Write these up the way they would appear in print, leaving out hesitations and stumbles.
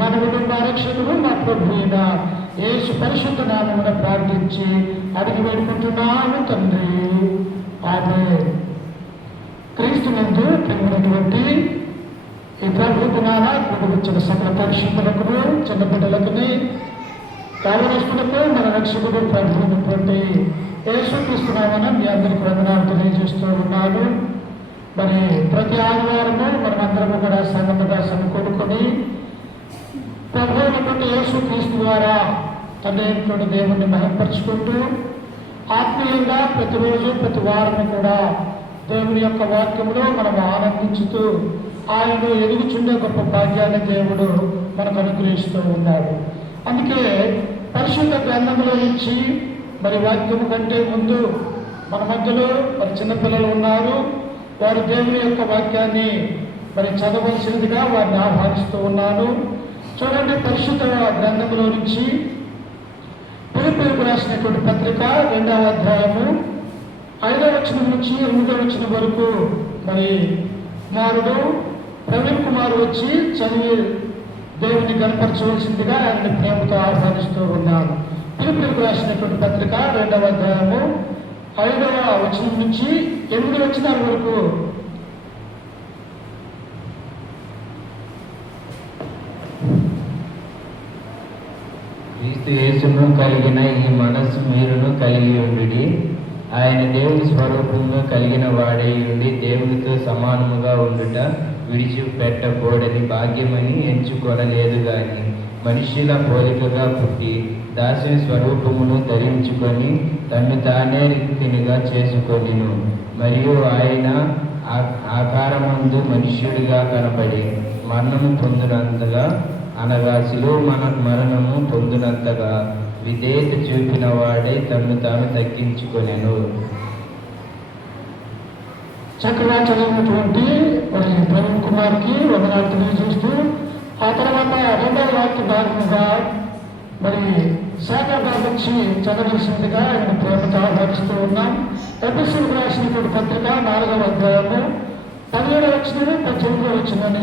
మనవుడు మా రక్షకుడు మా ప్రభు అయిన యేసు పరిశుద్ధ నామమున ప్రార్థించి అడిగి వేడుకుంటున్నాను తండ్రి. ఆమేన్. క్రీస్తునందు ప్రేమైనటువంటి ఈ ప్రభుత్వాల వచ్చిన సకల పరిశుద్ధులకు చిన్న బిడ్డలకుని కావలస్తులకు మన రక్షకుడు ప్రభు అయినటువంటి యేసు క్రీస్తునామన మీ అందరికీ వందనాలు తెలియజేస్తూ ఉన్నాను. మరి ప్రతి ఆదివారము మనమందరము కూడా సంగముగా సమకూడుకొని ప్రభు అయినటువంటి యేసు క్రీస్తు ద్వారా తండ్రి అయినటువంటి దేవుణ్ణి మహిమపరుచుకుంటూ ఆత్మీయంగా ప్రతిరోజు ప్రతి వారము కూడా దేవుని యొక్క వాక్యములో మనం ఆనందించుతూ ఆయన ఎదుగుచుండే గొప్ప భాగ్యాన్ని దేవుడు మనకు అనుగ్రహిస్తూ ఉన్నాడు. అందుకే పరిశుద్ధ గ్రంథంలో నుంచి మరి వాక్యము కంటే ముందు మన మధ్యలో మరి చిన్నపిల్లలు ఉన్నారు. వారు దేవుని యొక్క వాక్యాన్ని మరి చదవలసినదిగా వారిని ఆహ్వానిస్తూ ఉన్నాను. చూడండి, పరిశుద్ధ గ్రంథంలో నుంచి పిలుపులకు రాసినటువంటి పత్రిక 2వ అధ్యాయము 5వ వచనం నుంచి 8వ వచనం వరకు మరి కుమారుడు ప్రవీణ్ కుమార్ వచ్చి చదివి దేవుని కనపరచవలసిందిగా ఆయన్ని ప్రేమతో ఆహ్వానిస్తూ ఉన్నాను. పిలుపులకు రాసినటువంటి పత్రిక 2వ అధ్యాయము 5వ వచనం నుంచి 8 వచనాల వరకు. క్రీస్తు యేసును కలిగిన ఈ మనస్సు మీరును కలిగి ఉండి ఆయన దేవుని స్వరూపంలో కలిగిన వాడై ఉండి దేవునితో సమానముగా ఉండుట విడిచిపెట్టకూడని భాగ్యమని ఎంచుకొనలేదు గాని మనుష్యుల పోలికగా పుట్టి దాసుని స్వరూపమును ధరించుకొని తన్ను తానే రిక్తినిగా చేసుకొనిను. మరియు ఆయన ఆకారమందు మనుష్యుడిగా కనపడి మరణము పొందినంతగా అనగా శిలువ మరణము పొందినంతగా విధేయత చూపిన వాడే తన్ను తాను తగ్గించుకొనెను. చక్కగా చదివినటువంటి మరి ప్రవీణ్ కుమార్కి వందనాలు తెలియజేస్తూ ఆ తర్వాత 2వ వాక్య భాగంగా మరి శాఖ నుంచి చదవలసిందిగా ఆయన ప్రేమతో ఆహ్వానిస్తూ ఉన్నాం. ఎపిసోడ్ రాసినటువంటి పత్రిక 4వ అధ్యాయము 17వ వచనం 18వ వచనాన్ని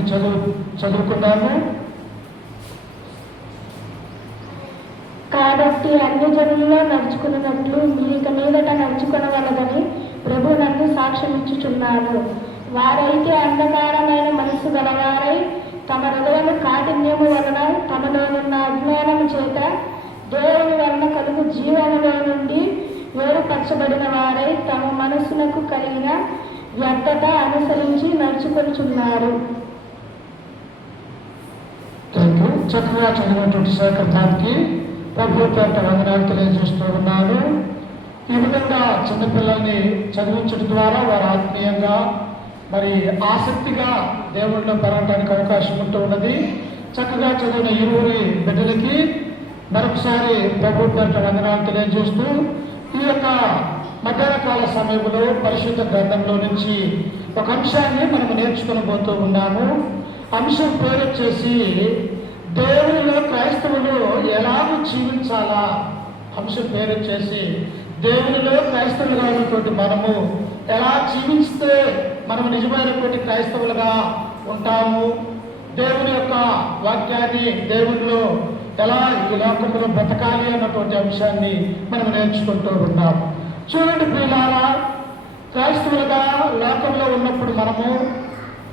చదువుకున్నాము. కాబట్టి అన్ని జనులలో నడుచుకున్నట్లు మీరిక మీదట నడుచుకొనగలదని ప్రభు నన్ను సాక్ష్యం ఇచ్చుచున్నాడు. వారైతే అంధకారమైన మనసు గలవారై తమ హృదయము కాఠిన్యము వలన తమలోనున్న అజ్ఞానము చేత దేవుని వలన కలుగు జీవములో నుండి వేరుపరచబడిన వారై తమ మనసునకు కలిగిన వ్యర్థత అనుసరించి నడుచుకొనుచున్నారు. చక్కగా చదివినటువంటి శేఖర్ దానికి ప్రభు పేట వందనాలు తెలియజేస్తూ ఉన్నాను. ఈ విధంగా చిన్నపిల్లల్ని చదివించడం ద్వారా వారు ఆత్మీయంగా మరి ఆసక్తిగా దేవుడిలో పెరగడానికి అవకాశం ఉంటూ ఉన్నది. చక్కగా చదివిన ఇరువురి బిడ్డలకి మరొకసారి ప్రభు పేట వందనాలు తెలియజేస్తూ ఈ యొక్క మధ్యాహ్న కాల సమయంలో పరిశుద్ధ గ్రంథంలో నుంచి ఒక అంశాన్ని మనం నేర్చుకుని పోతూ ఉన్నాము. అంశం పేరు వచ్చేసి దేవునిలో క్రైస్తవులు ఎలాగూ జీవించాలా. అంశం పేరు వచ్చేసి దేవునిలో క్రైస్తవులుగా ఉన్నటువంటి మనము ఎలా జీవిస్తే మనం నిజమైనటువంటి క్రైస్తవులుగా ఉంటాము, దేవుని యొక్క వాక్యాన్ని దేవునిలో ఎలా ఈ లోకంలో బ్రతకాలి అన్నటువంటి అంశాన్ని మనం నేర్చుకుంటూ ఉన్నాము. చూడండి ప్రియులారా, క్రైస్తవులుగా లోకంలో ఉన్నప్పుడు మనము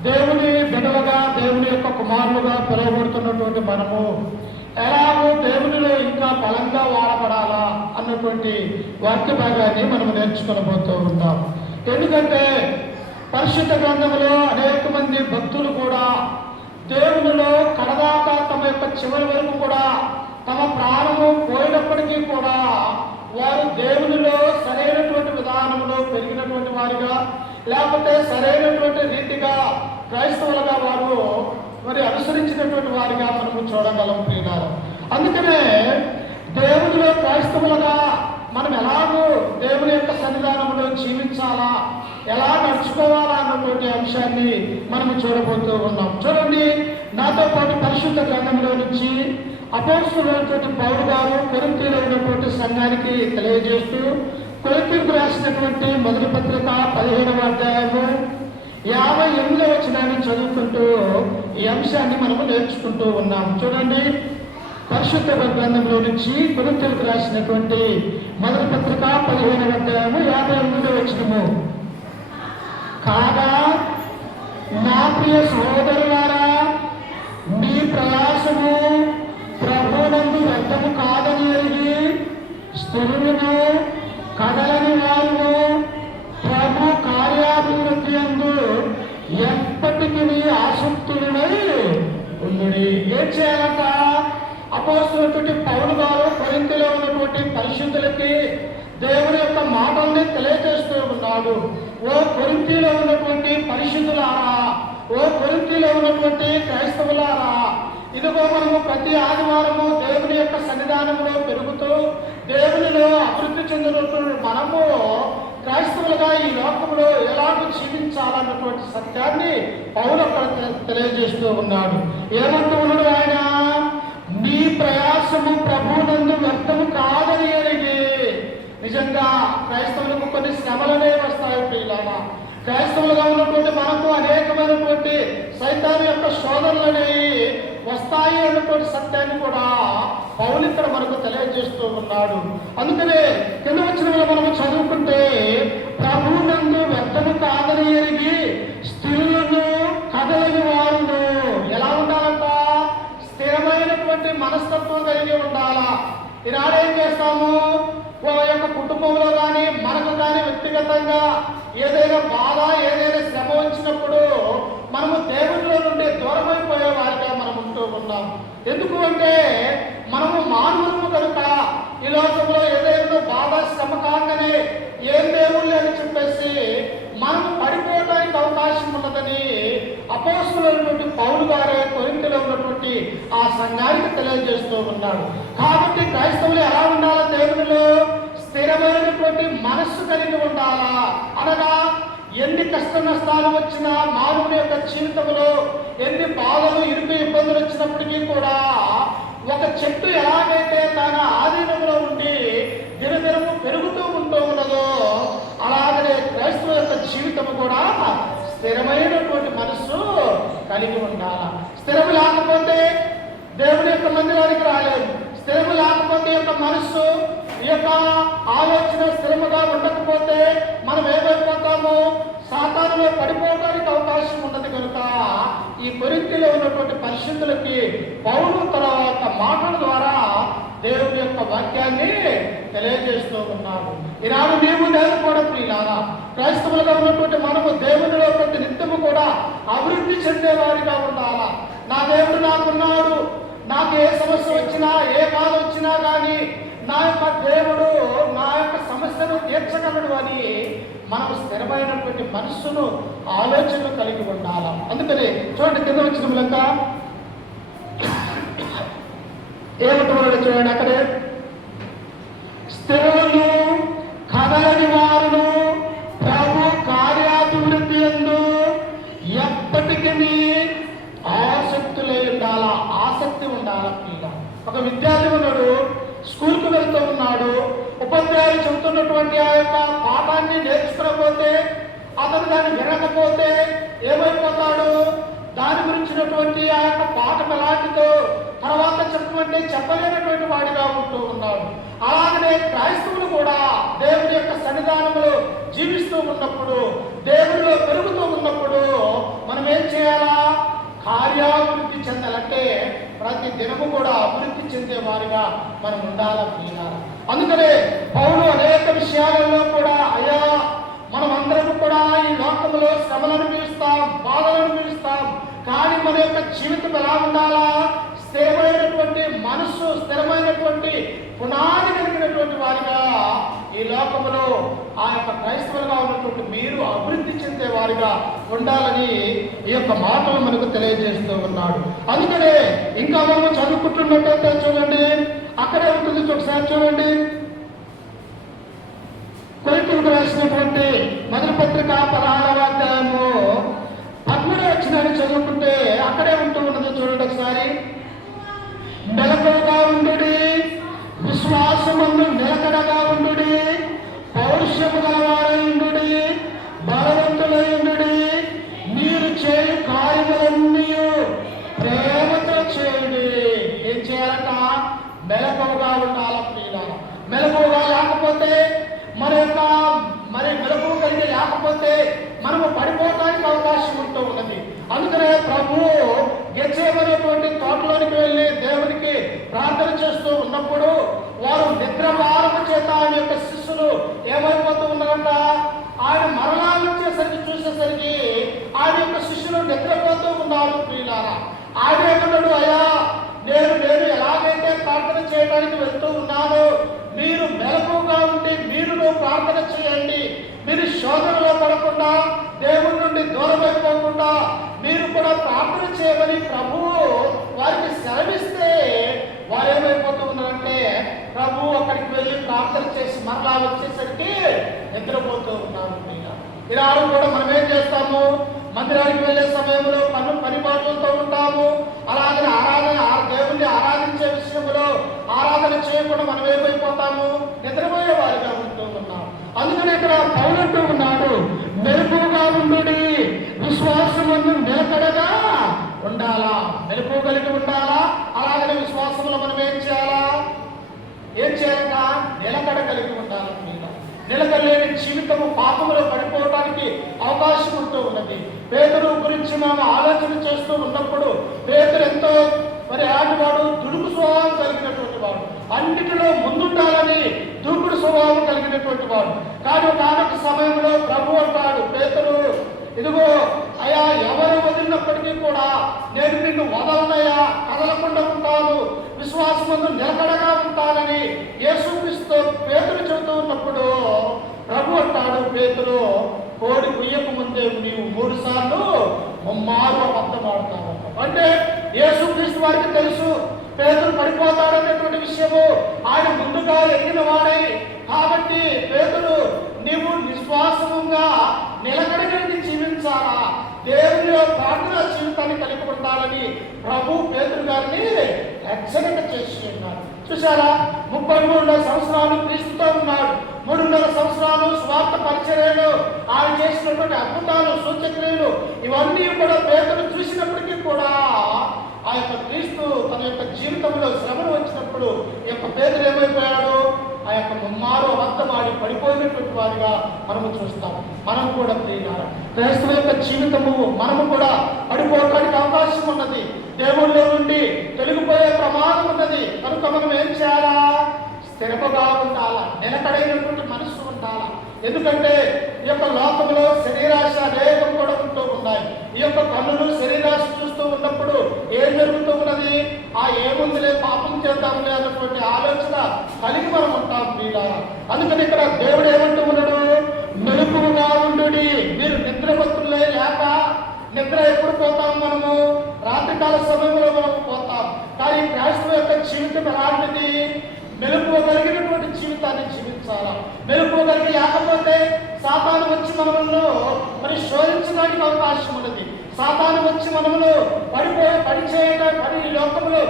దేవుని బిడ్డలుగా దేవుని యొక్క కుమారులుగా పిలువబడుతున్నటువంటి మనము ఎలాగో దేవునిలో ఇంకా బలంగా వాడబడాలా అన్నటువంటి వాక్య భాగాన్ని మనం నేర్చుకోబోతూ ఉన్నాం. ఎందుకంటే పరిశుద్ధ గ్రంథంలో అనేక మంది భక్తులు కూడా దేవునిలో కడదాకా తమ యొక్క చివరి వరకు కూడా తమ ప్రాణము పోయినప్పటికీ కూడా వారు దేవునిలో సరైనటువంటి విధానంలో పెరిగినటువంటి వారిగా లేకపోతే సరైనటువంటి రీతిగా క్రైస్తవులుగా వారు మరి అనుసరించినటువంటి వారిగా మనము చూడగలం ప్రియులారా. అందుకనే దేవునిలో క్రైస్తవులుగా మనం ఎలాగో దేవుని యొక్క సన్నిధానంలో జీవించాలా, ఎలా నడుచుకోవాలా అన్నటువంటి అంశాన్ని మనం చూడబోతూ ఉన్నాం. చూడండి, నాతో పాటు పరిశుద్ధ గ్రంథంలో నుంచి అపోస్తలుడైనటువంటి పౌలు గారు కొరింథీలో ఉన్నటువంటి సంఘానికి తెలియజేస్తూ కొరింథీయులకు రాసినటువంటి మొదటి పత్రిక 15వ అధ్యాయము 58వ వచనాన్ని చదువుకుంటూ ఈ అంశాన్ని మనము నేర్చుకుంటూ ఉన్నాం. చూడండి, పరిశుద్ధ గ్రంథంలో నుంచి కొరింథీయులకు రాసినటువంటి మొదటి పత్రిక 15వ అధ్యాయము 58వ వచనము. కాగా నా ప్రియ సహోదరులారా, మీ ప్రయాసము ప్రభువునందు వ్యర్థము కాదని ఎరిగి స్థిరులను కదలని వారును ప్రభు కార్యాభివృద్ధి యందు ఎప్పటికీ ఆసక్తులై ఉండుడి. ఏం చేయాలంట? అపోస్తలుడైనటువంటి పౌలు గారు కొరింథీలో ఉన్నటువంటి పరిశుద్ధులకి దేవుని యొక్క మాటల్ని తెలియజేస్తూ ఉన్నాడు. ఓ కొరింథీలో ఉన్నటువంటి పరిశుద్ధులారా, ఓ కొరింథీలో ఉన్నటువంటి క్రైస్తవులారా, ఇదిగో మనము ప్రతి ఆదివారము దేవుని యొక్క సన్నిధానంలో పెరుగుతూ దేవునిలో అభివృద్ధి చెందినటువంటి మనము క్రైస్తవులుగా ఈ లోకంలో ఎలాగో జీవించాలన్నటువంటి సత్యాన్ని పౌలు అక్కడ తెలియజేస్తూ ఉన్నాడు. ఏమంటూ ఉన్నాడు ఆయన? నీ ప్రయాసము ప్రభువునందు వ్యర్థము కాదని ఎరిగి. నిజంగా క్రైస్తవులకు కొన్ని శ్రమలనే వస్తాయి ప్రియులారా. క్రైస్తవులుగా ఉన్నటువంటి మనకు అనేకమైనటువంటి సైతాను యొక్క శోధనలనేవి వస్తాయి అన్నటువంటి సత్యాన్ని కూడా పౌలు ఇక్కడ మనకు తెలియజేస్తూ ఉన్నాడు. అందుకనే కింద వచనంలో మనము చదువుకుంటే, ప్రభువునందు వ్యర్థము కాదని ఎరిగి స్థిరులను కదలని వారును. ఎలా ఉండాలంట? స్థిరమైనటువంటి మనస్తత్వం కలిగి ఉండాలా. ఈనాడు ఏం చేస్తాము? యొక్క కుటుంబంలో కానీ మనకు కానీ వ్యక్తిగతంగా ఏదైనా బాధ, ఏదైనా శ్రమ వచ్చినప్పుడు మనము దేవునిలో నుండి దూరమైపోయే వారిగా మనం ఉంటూ ఉన్నాం. ఎందుకు అంటే మనము మానవులము కనుక ఈ లోకంలో ఏదైనా బాధ శ్రమ కాగానే ఏం దేవుళ్ళు అని చెప్పేసి మనము పడిపోవడానికి అవకాశం ఉన్నదని అపోస్తలుడైనటువంటి పౌలు గారే కొరింథీలో ఉన్నటువంటి ఆ సంఘానికి తెలియజేస్తూ ఉన్నాడు. కాబట్టి క్రైస్తవులు ఎలా ఉండాలా? దేవునిలో స్థిరమైనటువంటి మనస్సు కలిగి ఉండాలా. అనగా ఎన్ని కష్ట నష్టాలు వచ్చినా మానవుని యొక్క జీవితంలో ఎన్ని బాధలు, ఇరుకు ఇబ్బందులు వచ్చినప్పటికీ కూడా ఒక చెట్టు ఎలాగైతే తన ఆధీనంలో ఉండి దినదినము పెరుగుతూ ఉంటూ ఉన్నదో అలాగనే క్రైస్తవ యొక్క జీవితం కూడా స్థిరమైనటువంటి మనస్సు కలిగి ఉండాలి. స్థిరం లేకపోతే దేవుని యొక్క మందిరానికి రాలేము. స్థిరం లేకపోతే యొక్క మనస్సు, ఈ యొక్క ఆలోచన స్థిరముగా ఉండకపోతే మనం ఏమైపోతాము? సాతానులో పడిపోవడానికి అవకాశం ఉన్నది. కనుక ఈ కొరింథీలో ఉన్నటువంటి పరిశుద్ధులకి పౌలు తన యొక్క మాటల ద్వారా దేవుని యొక్క వాక్యాన్ని తెలియజేస్తూ ఉన్నాడు. ఈనాడు నీవు నేను కూడా ప్రియులారా, క్రైస్తవులుగా ఉన్నటువంటి మనము దేవునిలో ప్రతి నిత్యము కూడా అభివృద్ధి చెందేవారిగా ఉండాలా. నా దేవుడు నాకున్నాడు, నాకు ఏ సమస్య వచ్చినా, ఏ బాధ వచ్చినా కానీ నా యొక్క దేవుడు నా యొక్క సమస్యను తీర్చగలడు అని మనం స్థిరమైనటువంటి మనస్సును, ఆలోచనలు కలిగి ఉండాలి. అందుకని చూడండి, కింద వచ్చిన లెక్క ఏమంటున్నాడు చూడండి. అక్కడే స్థిరులను కదలని వారును ప్రభు కార్యాభివృద్ధి యందు ఎప్పటికీ ఆసక్తులై ఉండాలా. ఆసక్తి ఉండాలా. ఒక విద్యార్థి ఉన్నాడు, స్కూల్కి వెళ్తూ ఉన్నాడు. ఉపాధ్యాయులు చెబుతున్నటువంటి ఆ యొక్క పాఠాన్ని నేర్చుకోకపోతే, అతను దాన్ని వినకపోతే ఏమైపోతాడు? దాని గురించినటువంటి ఆ యొక్క పాఠం ఎలాంటిదో తర్వాత చెప్పలేనటువంటి వాడిగా ఉంటూ ఉన్నాడు. అలాగనే క్రైస్తవులు కూడా దేవుని యొక్క సన్నిధానంలో జీవిస్తూ ఉన్నప్పుడు, దేవునిలో పెరుగుతూ ఉన్నప్పుడు మనం ఏం చేయాలా? కార్యాభివృద్ధి చెందాలంటే ప్రతి దినము కూడా అభివృద్ధి చెందే వారిగా మనం ఉండాలనుకున్నారు. అందుకనే పౌలు అనేక విషయాలలో కూడా, అయ్యా మనమందరం కూడా ఈ లోకంలో శ్రమలను అనుభవిస్తాం, బాధలను అనుభవిస్తాం, కానీ మన యొక్క జీవితం ఎలా ఉండాలా? స్థిరమైనటువంటి మనస్సు, స్థిరమైనటువంటి పునాది కలిగినటువంటి వారిగా ఈ లోకంలో ఆ యొక్క క్రైస్తవులుగా ఉన్నటువంటి మీరు అభివృద్ధి చెందే వారిగా ఉండాలని ఈ యొక్క మాటలు మనకు తెలియజేస్తూ ఉన్నాడు. అందుకనే ఇంకా మనం చదువుకుంటున్నట్టయితే చూడండి, అక్కడే ఉంటుంది. ఒకసారి చూడండి, కొరింథీయులకు రాసినటువంటి మొదటి పత్రిక 16వ అధ్యాయము 13వ వచనాన్ని చదువుకుంటే అక్కడే ఉంటూ ఉన్నది. చూడండి ఒకసారి. మెలకువగా ఉండుడి, విశ్వాసమందు నిలకడగా ఉండుడి, పౌరుషము గలవారై ఉండుడి, బలవంతులై ఉండుడి, మీరు చేయు కార్యములన్నీ మెలకువగా ఉండాలి ప్రియులారా. మెలకువగా లేకపోతే మరి మెలకువ కలిగి లేకపోతే మనము పడిపోవడానికి అవకాశం ఉంటూ ఉన్నది. అందుకనే ప్రభు గెత్సేమనేటువంటి తోటలోనికి వెళ్ళి దేవునికి ప్రార్థన చేస్తూ ఉన్నప్పుడు వారు నిద్ర భారము చేత ఆయన యొక్క శిష్యులు ఏమైపోతూ ఉన్నారంట, ఆయన మరణాలు చూసేసరికి ఆయన యొక్క శిష్యులు నిద్రపోతూ ఉన్నారు ప్రియులారా. ఆయన ఏమన్నాడు, అయ్యా నేను ఎలాగైతే ప్రార్థన చేయడానికి వెళ్తూ ఉన్నానో మీరు మెలకువగా ఉండి మీరు ప్రార్థన చేయండి. మీరు శోధనలో పడకుండా దేవుడి నుండి దూరం అయిపోకుండా మీరు కూడా ప్రార్థన చేయమని ప్రభువు వారికి సెలవిస్తే వారు ఏమైపోతూ ఉన్నారంటే ప్రభువు అక్కడికి వెళ్ళి ప్రార్థన చేసి మరలా వచ్చేసరికి నిద్రపోతూ ఉన్నారు. ఈనాడు కూడా మనం ఏం చేస్తాము, మందిరానికి వెళ్ళే సమయంలో పని పాటలతో ఉంటాము. అలాగే దేవుణ్ణి ఆరాధించే విషయంలో ఆరాధన చేయకుండా మనం ఏమైపోతాము, నిద్రపోయే వారిగా ఉంటూ ఉన్నాం. అందుకని ఇక్కడ పౌలంటూ ఉన్నాడు, మెలకువగా ఉండుడి, విశ్వాసమును నిలకడగా ఉండాలా. మెలకువ కలిగి ఉండాలా. అలాగనే విశ్వాసంలో మనం ఏం చేయాలా, నిలకడ కలిగి ఉండాలి. నిలకడలేని జీవితము పాపములో పడిపోవడానికి అవకాశం ఉంటూ ఉన్నది. పేతురు గురించి మనం ఆలోచన చేస్తూ ఉన్నప్పుడు పేతురు ఎంతో ఆటివాడు, దుడుకు స్వభావం కలిగినటువంటి వాడు, అన్నిటిలో ముందుండాలని దూకుడు స్వభావం కలిగినటువంటి వాడు. కానీ ఒకనొక సమయంలో ప్రభు అంటాడు, పేతురు ఇదిగో అయ్యా, ఎవరు వదిలినప్పటికీ కూడా నేను నిన్ను వదలనయ్యా, కదలకుండా ఉంటాను, విశ్వాసమందు నిలకడగా ఉంటానని యేసుక్రీస్తు పేతురు చెబుతూ ఉన్నప్పుడు ప్రభు అంటాడు, పేతురు కోడి కుయ్యకు ముందే నీవు 3 సార్లు ముమ్మారు అబద్ధం ఆడతావు. అంటే యేసుక్రీస్తు వారికి తెలుసు పేతురు పడిపోతాడనేటువంటి విషయము. ఆయన ముందుగా ఎరిగిన వాడై కాబట్టి పేతురు నీవు నిశ్వాసంగా నిలకడగలిగి జీవించాలా, దేవుని ప్రార్థన జీవితాన్ని కలిగి ఉండాలని ప్రభు పేతురు గారిని హెచ్చరిక చేసి ఉన్నారు. చూసారా, 33 సంవత్సరాలు క్రీస్తుతో ఉన్నాడు. 3.5 సంవత్సరాలు స్వార్థ పరిచర్యలు, ఆయన చేసినటువంటి అద్భుతాలు, సూచక్రియలు ఇవన్నీ కూడా పేతురు చూసినప్పటికీ కూడా ఆ యొక్క క్రీస్తు తన యొక్క జీవితంలో శ్రమను వచ్చినప్పుడు ఈ యొక్క పేతురు ఏమైపోయాడు, ఆ యొక్క ముమ్మారు అబద్ధమాడి పడిపోయినటువంటి వారిగా మనము చూస్తాం. మనం కూడా ప్రియులారా, క్రైస్తవ యొక్క జీవితము మనము కూడా పడిపోవడానికి అవకాశం ఉన్నది. దేవుళ్ళ నుండి తొలగిపోయే ప్రమాదం ఉన్నది. కనుక మనం ఏం చేయాలా, స్థిరముగా ఉండాలా, నిలకడైనటువంటి మనస్సు ఉండాలా. ఎందుకంటే ఈ యొక్క లోకంలో శరీరాశ అనేకం కూడా ఉంటూ ఉన్నాయి. ఈ యొక్క కన్నులు శరీరాశ చూస్తూ ఉన్నప్పుడు ఏం జరుగుతూ ఉన్నది, ఏముందిలే పాపం చేద్దాంలే అన్నటువంటి ఆలోచన కలిగి మనం ఉంటాం ప్రియులారా. అందుకని ఇక్కడ దేవుడు ఏమంటూ ఉన్నాడు, మెలకువగా ఉండుడి, మీరు నిద్రపత్రులే లేక. నిద్ర ఎప్పుడు పోతాం మనము, రాత్రికాల సమయంలో మనం పోతాం. కానీ క్రైస్తవ యొక్క జీవితం ఎలాంటిది, మెలకువ కలిగినటువంటి జీవితాన్ని జీవించాలా. మెలకువ కలిగి లేకపోతే సాతాను వచ్చి మనములను శోధించడానికి అవకాశం ఉన్నది. సాతాను వచ్చి మనములు పడి లోకంలో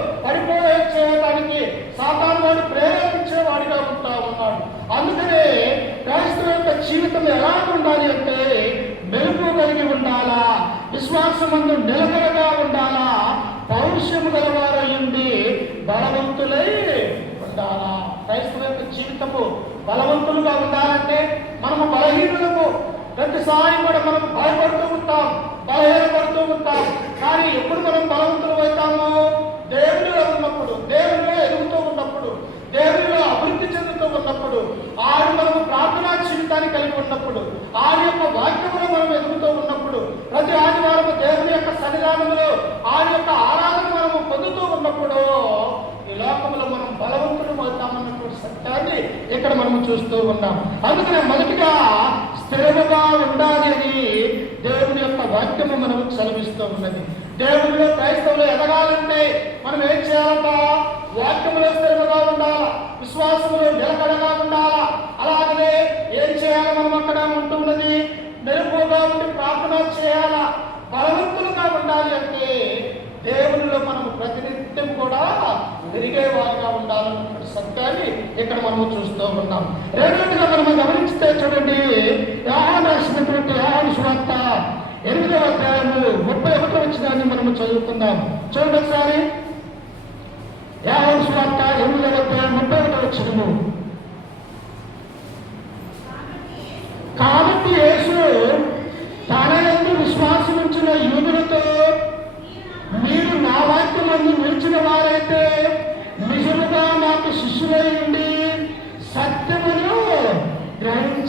చేయడానికి సాతాను వాడు ప్రేరేపించేవాడిగా ఉన్నాడు. అందుకనే క్రైస్తవ యొక్క జీవితం ఎలా ఉండాలి అంటే మెలకువ కలిగి ఉండాలా, విశ్వాసమందు నిలకడగా ఉండాలా, పౌరుషము గలవారయ్యుండి బలవంతులై ఉండాలా. క్రైస్తవ యొక్క జీవితము బలవంతులుగా ఉండాలంటే మనము బలహీనులకు ప్రతిసారి కూడా మనం భయపడుతూ ఉంటాం, బలహీనపడుతూ ఉంటాం. కానీ ఎప్పుడు మనం బలవంతులు అవుతాము, దేవునిలో ఉన్నప్పుడు, దేవునిలో ఎదుగుతూ ఉన్నప్పుడు, దేవునిలో అభివృద్ధి చెందుతూ ఉన్నప్పుడు, ఆయన మనము ప్రార్థనా జీవితాన్ని కలిగి ఉన్నప్పుడు, ఆయన యొక్క వాక్యములో మనం ఎదుగుతూ ఉన్నప్పుడు, ప్రతి ఆదివారం దేవుని యొక్క సన్నిధానంలో ఆయన యొక్క ఆరాధన మనము పొందుతూ ఉన్నప్పుడు ఈ లోకంలో మనం బలవంతులు అవుతామన్నటువంటి సత్యాన్ని ఇక్కడ మనము చూస్తూ ఉన్నాం. అందుకనే మొదటిగా స్థిరముగా ఉండాలి అని దేవుని యొక్క వాక్యము మనము సెలవిస్తూ ఉన్నది. దేవునిలో క్రైస్తవులు ఎదగాలంటే మనం ఏం చేయాలంట, వాక్యములో స్థిరముగా ఉండాలా, విశ్వాసములో నిలకడగా ఉండాలా. అలాగనే ఏం చేయాలి, మనం అక్కడ ఉంటున్నది మెరుగుగా ఉండి ప్రార్థన చేయాలా. బలవంతులుగా ఉండాలి అంటే దేవునిలో మనము ప్రతినిత్యం కూడా పెరిగే వారిగా ఉండాలన్నటువంటి సత్యాన్ని ఇక్కడ మనము చూస్తూ ఉన్నాం. రెండోదిగా మనము గమనించితే చూడండి, యోహాను రాసినటువంటి యోహాను సువార్త 8వ అధ్యాయము 31వ వచనాన్ని మనము చదువుకుందాం. చూడండి ఒకసారి, యోహాను సువార్త 8వ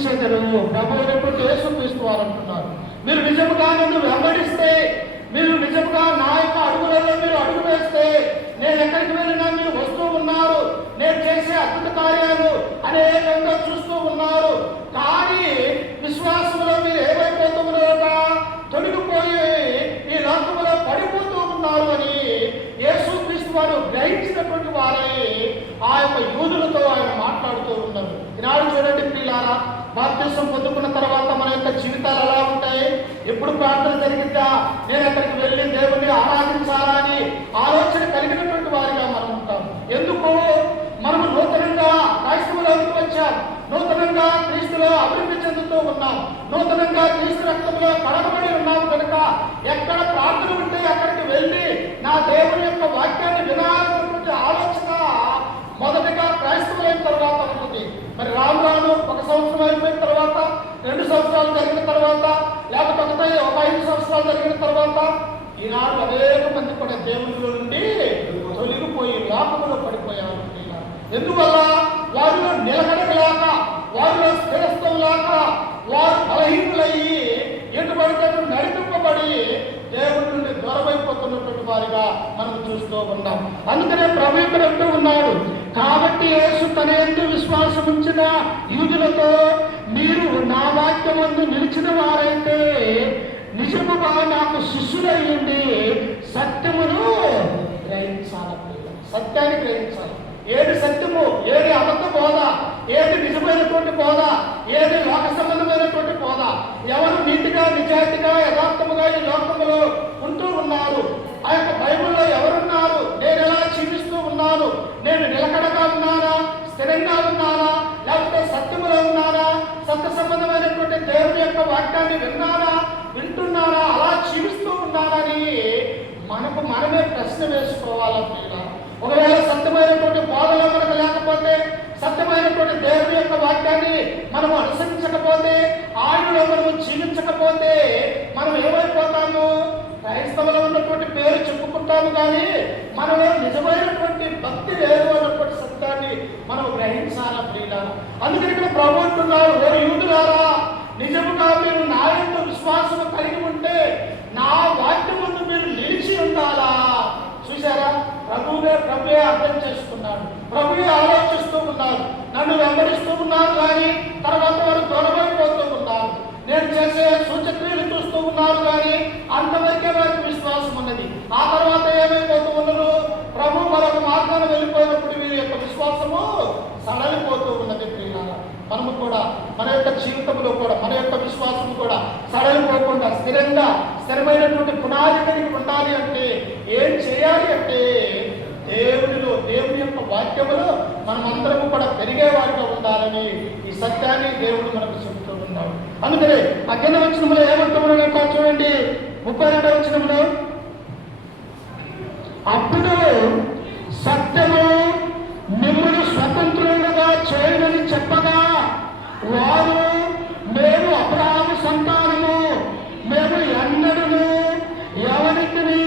నిలిచెదరు. ప్రభువునటువంటి యేసుక్రీస్తు వారు అంటున్నారు, మీరు నిజముగా నన్ను వెంబడిస్తే, మీరు నిజంగా నా యొక్క అడుగులలో మీరు అడుగు వేస్తే, నేను ఎక్కడికి వెళ్ళినా మీరు వస్తూ ఉన్నారు, నేను చేసే అద్భుత కార్యాలు అనేకంగా చూస్తూ ఉన్నారు. కానీ విశ్వాసంలో మీరు ఏమైపోతూ ఉన్నారట, తొలగిపోయి ఈ లోకంలో పడిపోతూ ఉన్నారు అని యేసుక్రీస్తు వారు గ్రహించినటువంటి వారై ఆ యొక్క యూదులతో ఆయన మాట్లాడుతూ ఉన్నారు. ఈనాడు చూడండి ప్రియులారా, బాప్తిసం పొందుకున్న తర్వాత మన యొక్క జీవితాలు ఎలా ఉంటాయి? ఎప్పుడు ప్రార్థన జరిగిద్దా, నేను అక్కడికి వెళ్ళి దేవుణ్ణి ఆరాధించాలా అని ఆలోచన కలిగినటువంటి వారిగా మనం ఉంటాం. ఎందుకు? మనము నూతనంగా క్రైస్తవులోకి వచ్చాం, నూతనంగా క్రీస్తులో అభివృద్ధి చెందుతూ ఉన్నాం, నూతనంగా క్రీస్తు రక్తంలో కడగబడి ఉన్నాము కనుక ఎక్కడ ప్రార్థన ఉంటే అక్కడికి వెళ్ళి నా దేవుని యొక్క వాక్యాన్ని వినాలన్నటువంటి ఆలోచన మొదటిగా క్రైస్తవులైన తర్వాత ఉంటుంది. మరి రాను రాను 1 సంవత్సరం అయిపోయిన తర్వాత, 2 సంవత్సరాలు జరిగిన తర్వాత, లేకపోతే ఒక 5 సంవత్సరాలు జరిగిన తర్వాత ఈనాడు అనేక మంది కూడా దేవునిలో నుండి తొలగిపోయి లోకములో పడిపోయారు. ఎందువల్ల? వారిలో నిలకడలేక, వారిలో స్థిరత్వం లేక, వారు బలహీనులయ్యి ఎటువంటి నడిపింపబడి దేవుడి నుండి దూరమైపోతున్నటువంటి వారిగా మనం చూస్తూ ఉన్నాం. అందుకనే ప్రభు ఇక్కడ అంటూ ఉన్నాడు, కాబట్టి యేసు తన యందు విశ్వాసం ఉంచిన యూదులతో, మీరు నా వాక్యమందు నిలిచిన వారైతే నిజముగా నాకు శిష్యులయ్యండి, సత్యమును గ్రహించాలి. సత్యాన్ని గ్రహించాలి. ఏది సత్యము, ఏది అబద్ధ బోధ, ఏది నిజమైనటువంటి బోధ, ఏది లోక సంబంధమైనటువంటి బోధ, ఎవరు నీతిగా నిజాయితీగా యథార్థముగా ఈ లోకములో ఉంటూ ఉన్నారు, ఆ యొక్క బైబిల్లో ఎవరున్నారు, నేను ఎలా జీవిస్తూ ఉన్నాను, నేను నిలకడగా ఉన్నానా, స్థిరంగా ఉన్నానా, లేకపోతే సత్యములో ఉన్నానా, సత్య సంబంధమైనటువంటి దేవుని యొక్క వాక్యాన్ని వింటున్నానా, అలా జీవిస్తూ ఉన్నానని మనకు మనమే ప్రశ్న వేసుకోవాలన్నా. ఒకవేళ సత్యమైనటువంటి బోధలో మనకు లేకపోతే, సత్యమైనటువంటి దేవుని యొక్క వాక్యాన్ని మనం అనుసరించకపోతే, ఆయనలో మనము జీవించకపోతే మనం ఏమైపోతాము? క్రైస్తవులో ఉన్నటువంటి పేరు చెప్పుకుంటాము కానీ మనలో నిజమైనటువంటి భక్తి లేదు అన్నటువంటి సత్యాన్ని మనం గ్రహించాలా ప్రియులా. అందుకని ఇక్కడ ప్రభు అంటున్నారు, ఓ యూదులారా, నిజముగా మీరు నా యందు విశ్వాసం కలిగి ఉంటే నా వాక్యం ముందు మీరు నిలిచి ఉండాలా. చూసారా, ప్రభువే అర్థం చేసుకున్నాడు, ప్రభువే ఆలోచిస్తూ ఉన్నారు, నన్ను వెంబడిస్తూ ఉన్నారు కానీ తర్వాత వారు దూరమైపోతూ ఉన్నారు, నేను చేసే సూచక్రియలు చూస్తూ ఉన్నారు కానీ అంతవరకే వారికి విశ్వాసం ఉన్నది. ఆ తర్వాత ఏమైపోతూ ఉన్నారు? ప్రభు మరొక మార్గాన్ని వెళ్ళిపోయినప్పుడు వీరి యొక్క విశ్వాసము సడలిపోతూ ఉన్నది. ప్రియులారా, మనము కూడా మన యొక్క జీవితంలో కూడా మన యొక్క విశ్వాసం కూడా సడలిపోకుండా స్థిరమైనటువంటి పునాది కలిగి ఉండాలి అంటే ఏం చేయాలి అంటే దేవుని యొక్క వాక్యములో మనమందరము కూడా పెరిగే వారిగా ఉండాలని ఈ సత్యాన్ని దేవుడు మనకు చెబుతూ ఉన్నాడు. అందుకనే ఆ కింద వచనంలో ఏమంటున్నాడు చూడండి, 32వ వచనంలో, అప్పుడు సత్యము మిమ్మల్ని స్వతంత్రులుగా చేయమని చెప్పగా వారు, మేము అబ్రహాము సంతానము, మేము ఎన్నడూ ఎవరికి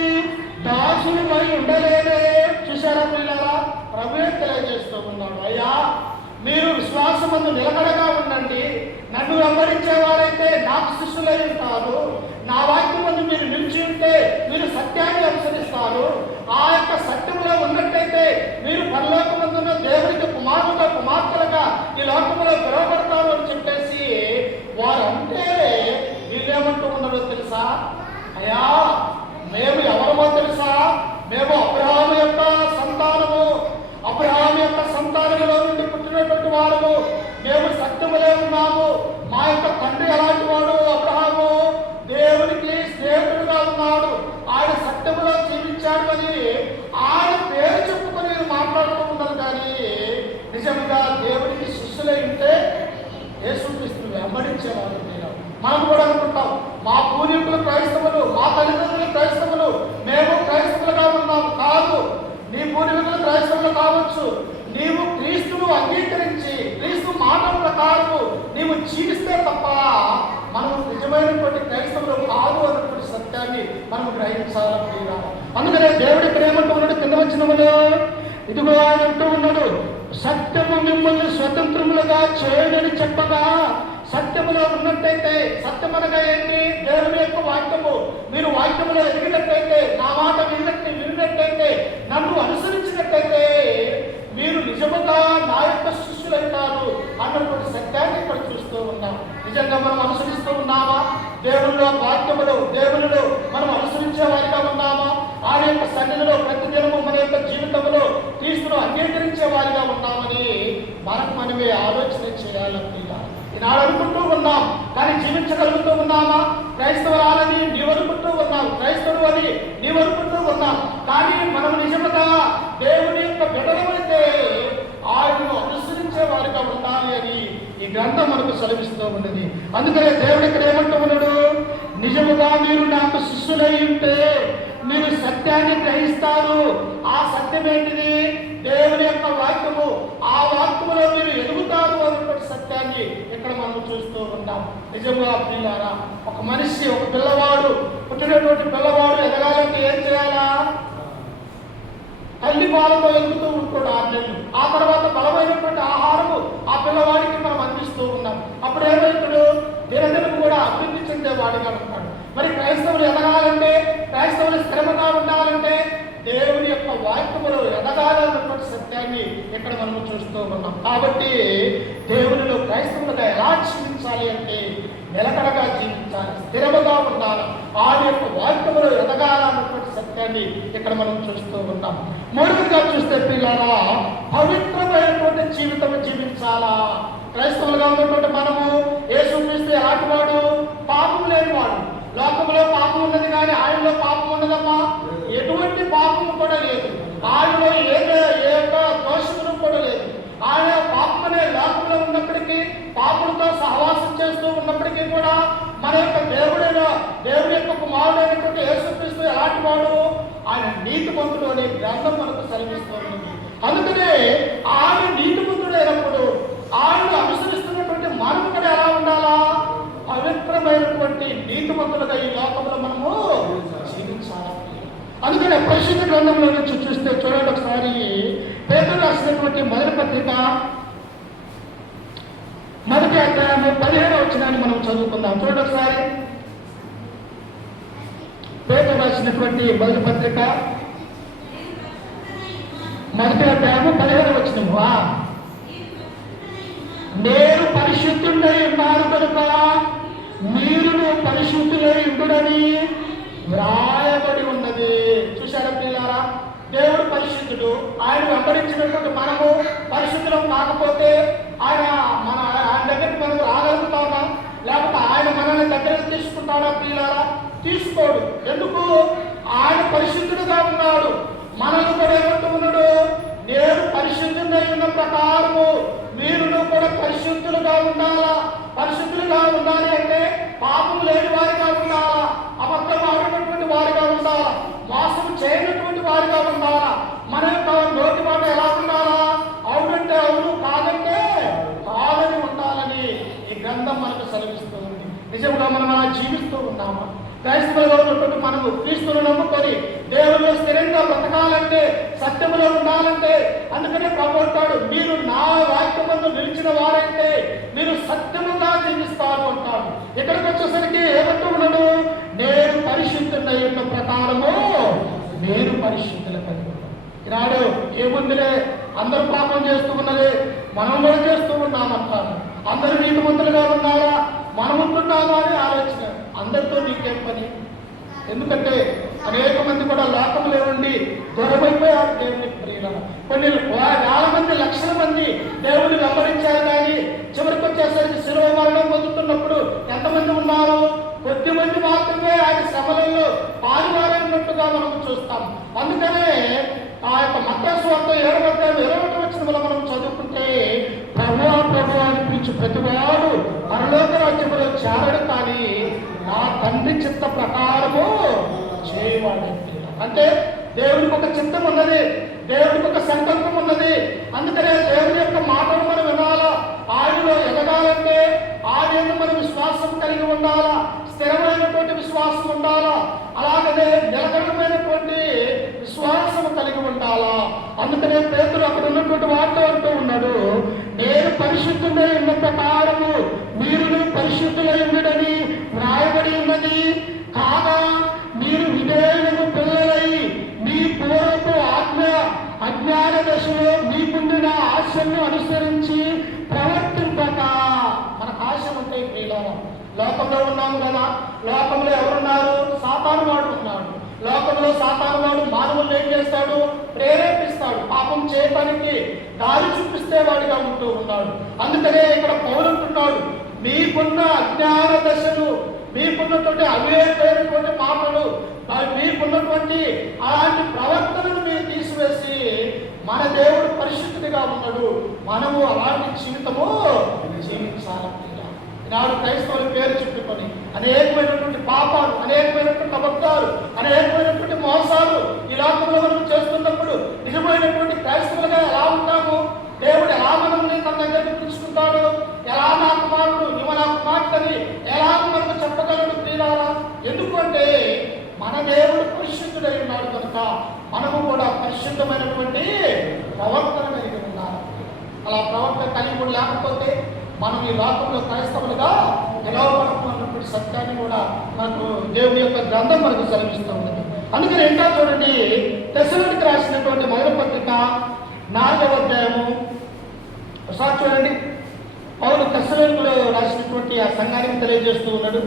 దాసులమై ఉండలేదే. చూసారా పిల్లరా, ప్రభువే తెలియజేస్తూ ఉన్నాడు, అయ్యా మీరు విశ్వాసమందు నిలకడగా ఉండండి, నన్ను వెంబడించేవారైతే నాకు శిష్యులై ఉంటారు, నా వాక్యమందు మీరు నిలిచి ఉంటే మీరు సత్యాన్ని అనుసరిస్తారు, ఆ యొక్క సత్యంలో ఉన్నట్టయితే మీరు పరలోకమందున్న దేవునికి కుమారులుగా కుమార్తెలుగా ఈ లోకంలో పిలువబడతారు అని చెప్పేసి వారు అంటే వీళ్ళేమంటూ ఉన్నారో తెలుసా? అయ్యా మేము ఎవరమో తెలుసా? మేము అబ్రహాము యొక్క సంతానము, అబ్రహాము యొక్క సంతానములో నుండి పుట్టినటువంటి వారు, మేము సత్యములే ఉన్నాము, మా యొక్క తండ్రి ఎలాంటి వాడు? అబ్రహాము దేవునికి స్నేహితుడుగా ఉన్నాడు, ఆయన సత్యములో జీవించాడు అని ఆయన పేరు చెప్పుకొని మాట్లాడుతూ ఉన్నారు. కానీ నిజంగా దేవునికి శిష్యులై ఉంటే యేసుక్రీస్తుని వెంబడించేవారు. మనం కూడా అనుకుంటాం, మా పూర్వీకులు క్రైస్తవులు, మా తల్లిదండ్రులు క్రైస్తవులు, మేము క్రైస్తవులుగా ఉన్నాము. కాదు, నీ పూర్వీకులు క్రైస్తవులు కావచ్చు, నీవు క్రీస్తును అంగీకరించి క్రీస్తు మాటల ప్రకారము నీవు జీవిస్తే తప్ప మనం నిజమైనటువంటి క్రైస్తవులు కాదు అన్నటువంటి సత్యాన్ని మనం గ్రహించాలి. అందుకనే దేవుడు ఇక్కడ ఏమంటూ ఉన్నాడు, కింద వచనములో, ఇదిగో ఆయన అంటూ ఉన్నాడు, సత్యము మిమ్మల్ని స్వతంత్రములుగా చేయడని చెప్పగా సత్యములో ఉన్నట్టయితే, సత్యం అనగా ఏంటి? దేవుని యొక్క వాక్యము. మీరు వాక్యములో ఎదిగినట్టయితే, నా మాట విన్నట్టయితే, నన్ను అనుసరించినట్టయితే మీరు నిజముగా నా యొక్క శిష్యులైతారు అన్నటువంటి సత్యాన్ని ఇక్కడ చూస్తూ ఉన్నాం. నిజంగా మనం అనుసరిస్తూ ఉన్నామా? దేవునిలో వాక్యములో, దేవునిలో మనం అనుసరించే వారిగా ఉన్నామా? ఆయన యొక్క సన్నిధిలో ప్రతిదినము మన యొక్క జీవితంలో క్రీస్తును అంగీకరించే వారిగా ఉన్నామని మనమే ఆలోచన చేయాలంటే ఈనాడు అనుకుంటూ ఉన్నాం, కానీ జీవించగలుగుతూ ఉన్నామా? క్రైస్తవురాలని నీవు అనుకుంటూ ఉన్నాం, క్రైస్తవుడు అని నీవు అనుకుంటూ ఉన్నాం, కానీ మనం నిజముగా దేవుని యొక్క బిడ్డలమైతే ఆయనను అనుసరించే వారిగా ఉండాలి అని ఈ గ్రంథం మనకు సెలవిస్తూ ఉన్నది. అందుకనే దేవుడు ఇక్కడ ఏమంటూ ఉన్నాడు? నిజముగా మీరు నాకు శిష్యులై ఉంటే మీరు సత్యాన్ని గ్రహిస్తారు. ఆ సత్యం ఏంటిది? దేవుని యొక్క వాక్యము. ఆ వాక్యములో మీరు ఎదుగుతారు అన్నటువంటి సత్యాన్ని ఇక్కడ మనం చూస్తూ ఉంటాం. నిజంగా పిల్లారా, ఒక మనిషి, ఒక పిల్లవాడు, పుట్టినటువంటి పిల్లవాడు ఎదగాలంటే ఏం చేయాలా? తల్లి పాలతో ఎదుగుతూ ఉంటాడు 6 నెలలు. ఆ తర్వాత బలమైనటువంటి ఆహారము ఆ పిల్లవాడికి మనం అందిస్తూ ఉన్నాం. అప్పుడు ఏమవుతాడు? దినదినం కూడా అభివృద్ధి చెందేవాడిగా ఉంటాడు. మరి క్రైస్తవులు ఎదగాలంటే, క్రైస్తవులు స్థిరముగా ఉండాలంటే దేవుని యొక్క వాక్యములో ఎదగాలన్నటువంటి సత్యాన్ని ఇక్కడ మనం చూస్తూ ఉన్నాం. కాబట్టి దేవునిలో క్రైస్తవులుగా ఎలా జీవించాలి అంటే నిలకడగా జీవించాలి, స్థిరముగా ఉండాలి, ఆయన యొక్క వాక్యములో ఎదగాలన్నటువంటి సత్యాన్ని ఇక్కడ మనం చూస్తూ ఉంటాం. మూడవదిగా చూస్తే పిల్లరా, పవిత్రమైనటువంటి జీవితం జీవించాలా. క్రైస్తవులుగా ఉన్నటువంటి మనము యేసుక్రీస్తు ఎలాంటి వాడు? పాపం లేనివాడు. లోకంలో పాపం ఉన్నది కానీ ఆయనలో పాపం ఉన్నదమ్మా. ఎటువంటి పాపము కూడా లేదు. ఆయనలో ఏ యొక్క దోషములు కూడా లేదు. ఆయన పాపం అనే లోకంలో ఉన్నప్పటికీ, పాపులతో సహవాసం చేస్తూ ఉన్నప్పటికీ కూడా మన యొక్క దేవుడి యొక్క కుమారుడైనటువంటి యేసుక్రీస్తు ఎలాంటి వాడు? ఆయన నీతిమంతుడు అనే గ్రంథం మనకు సెలవిస్తూ ఉంది. అందుకనే ఆయన నీతిమంతుడైనప్పుడు ఆయన అనుసరిస్తున్నటువంటి మనం కూడా ఎలా ఉండాలా? పవిత్రమైనటువంటి నీతిమంతులుగా ఈ లోకంలో మనము జీవించాలి. అందుకనే పరిశుద్ధ గ్రంథంలో నుంచి చూస్తే చూడండి ఒకసారి, పేతురు రాసినటువంటి మొదటి పత్రిక 1వ అధ్యాయము 17వ వచనాన్ని మనం చదువుకుందాం. చూడండి ఒకసారి, పేతురు రాసినటువంటి మొదటి పత్రిక 1వ అధ్యాయము 17వ వచనము. నేను పరిశుద్ధుడై ఉన్నాను కనుక మీరును పరిశుద్ధులై ఉండుడని వ్రాయబడి ఉన్నది. చూశారా పిల్లారా? దేవుడు పరిశుద్ధుడు. ఆయన వెంబడించినటువంటి మనము పరిశుద్ధులం కాకపోతే ఆయన దగ్గరికి మనం రాగలుగుతామా? లేకపోతే ఆయన మనల్ని దగ్గరకు తీసుకుంటాడా పిల్లారా? తీసుకోడు. ఎందుకు? ఆయన పరిశుద్ధుడుగా ఉన్నాడు. మనల్ని కూడా ఏమంటూ ఉన్నాడు? నేను పరిశుద్ధుడై ఉన్న ప్రకారము మీరును కూడా పరిశుద్ధులుగా ఉండాలా. పరిశుద్ధులుగా ఉండాలి అంటే పాపం లేని వారిగా ఉండాలా, అబద్ధం ఆడినటువంటి వారిగా ఉండాలా, మోసం చేయనటువంటి వారిగా ఉండాలా. మన యొక్క నోటి మాట ఎలా ఉండాలా? అవునంటే అవును, కాదంటే కాదని ఉండాలని ఈ గ్రంథం మనకు సెలవిస్తూ ఉంది. నిజంగా మనం అలా జీవిస్తూ ఉన్నామా? క్రైస్తవులుగా ఉన్నటువంటి మనము క్రీస్తును నమ్ముకొని దేవునిలో స్థిరంగా బ్రతకాలంటే, సత్యములో ఉండాలంటే, అందుకనే ప్రభు అంటాడు, మీరు నా వాక్యమందు నిలిచిన వారైతే మీరు సత్యముగా జీవిస్తారు అంటాడు. ఇక్కడికి వచ్చేసరికి ఏమంటూ ఉన్నాడు? నేను పరిశుద్ధుడై ఉన్న ప్రకారము నేను పరిశుద్ధుల కలిగి ఉన్నాను. ఈనాడు ఏముందిలే, అందరూ పాపం చేస్తూ ఉన్నది, మనం కూడా చేస్తూ ఉన్నామంటారు. అందరూ నీతిమంతులుగా ఉన్నారా, మనం ఉంటున్నామా అని ఆలోచన. అందరితో నీకేం పని? ఎందుకంటే అనేక మంది కూడా లోకంలో ఉండి దూరమైపోయారు దేవుని ప్రియులను. కొన్ని వేల మంది, లక్షల మంది దేవుని వెంబడించారు, కానీ చివరికి వచ్చేసరికి శిలువ మరణం పొందుతున్నప్పుడు ఎంతమంది ఉన్నారు? కొద్ది మంది మాత్రమే ఆయన శ్రమలలో పాల్గొన్నట్టుగా మనం చూస్తాం. అందుకనే ఆ యొక్క మత్తయి సువార్త 7వ అధ్యాయం 20వ వచనంలో మనం చదువుకుంటే, ప్రభువా ప్రభువా అని పిలిచి ప్రతివాడు పరలోక రాజ్యములో చేరడు, కానీ నా తండ్రి చిత్త ప్రకారము చేయవాడు. అంటే దేవుడికి ఒక చిత్తం ఉన్నది, దేవుడికి ఒక సంకల్పం ఉన్నది. అందుకనే దేవుడి యొక్క మాటను మనం వినాలా. ఆయనలో ఎదగాలంటే ఆయన మనం విశ్వాసం కలిగి ఉండాలా, స్థిరమైనటువంటి విశ్వాసం ఉండాలా, అలాగనే నిలకడమైనటువంటి విశ్వాసం కలిగి ఉండాలా. అందుకనే పేతురు అక్కడ ఉన్నటువంటి వాటిలో అంటూ ఉన్నాడు, నేను పరిశుద్ధుడై ఉన్న ప్రకారము మీరును దశలో మీకుండిన ఆశలను అనుసరించి ప్రవర్తింపక, మనకు ఆశలు ఉంటాయి ప్రియులారా. లోకంలో ఉన్నాము కదా, లోకంలో ఎవరున్నారు? సాతాను వాడు ఉన్నాడు. లోకంలో సాతాను వాడు మానవులు ఏం చేస్తాడు? ప్రేరేపిస్తాడు, పాపం చేయటానికి దారి చూపిస్తే వాడిగా ఉంటూ ఉన్నాడు. అందుకనే ఇక్కడ పౌలు అంటున్నాడు, మీకున్న అజ్ఞాన దశలు, మీకున్నటువంటి అవివేకమైనటువంటి మాటలు, మీకున్నటువంటి అలాంటి ప్రవర్తనను మీరు తీసివేసి, మన దేవుడు పరిశుద్ధిగా ఉన్నాడు, మనము అలాంటి జీవితము జీవించాలి. ఈనాడు క్రైస్తవుల పేరు చెప్పుకొని అనేకమైనటువంటి పాపాలు, అనేకమైనటువంటి అబద్ధాలు, అనేకమైనటువంటి మోసాలు ఈ లోకంలో మనం చేస్తున్నప్పుడు నిజమైనటువంటి క్రైస్తవులుగా ఎలా ఉంటాము? దేవుడు ఎలా మనల్ని తన దగ్గరికి పిలుచుకుంటాడు? ఎలా నా కుమారుడు, నువ్వు నా కుమార్తెని ఎలా మనకు చెప్పగలడు ప్రియులారా? ఎందుకంటే మన దేవుడు పరిశుద్ధుడై ఉన్నాడు కనుక మనము కూడా పరిశుద్ధమైనటువంటి ప్రవర్తన కలిగి ఉండాలి. అలా ప్రవర్తన కలిగి లేకపోతే మనం ఈ లోకంలో క్రైస్తవులుగా నిలవబడుతున్నటువంటి సత్యాన్ని కూడా మనకు దేవుని యొక్క గ్రంథం మనకు సెలవిస్తూ ఉన్నది. అందుకని ఇంకా చూడండి, తెస్సలోనికీయులకు రాసినటువంటి మొదటి పత్రిక 4వ అధ్యాయము ఒకసారి చూడండి. పౌలు తెస్సలోనికీయులలో రాసినటువంటి ఆ సంఘానికి తెలియజేస్తూ ఉన్నాడు.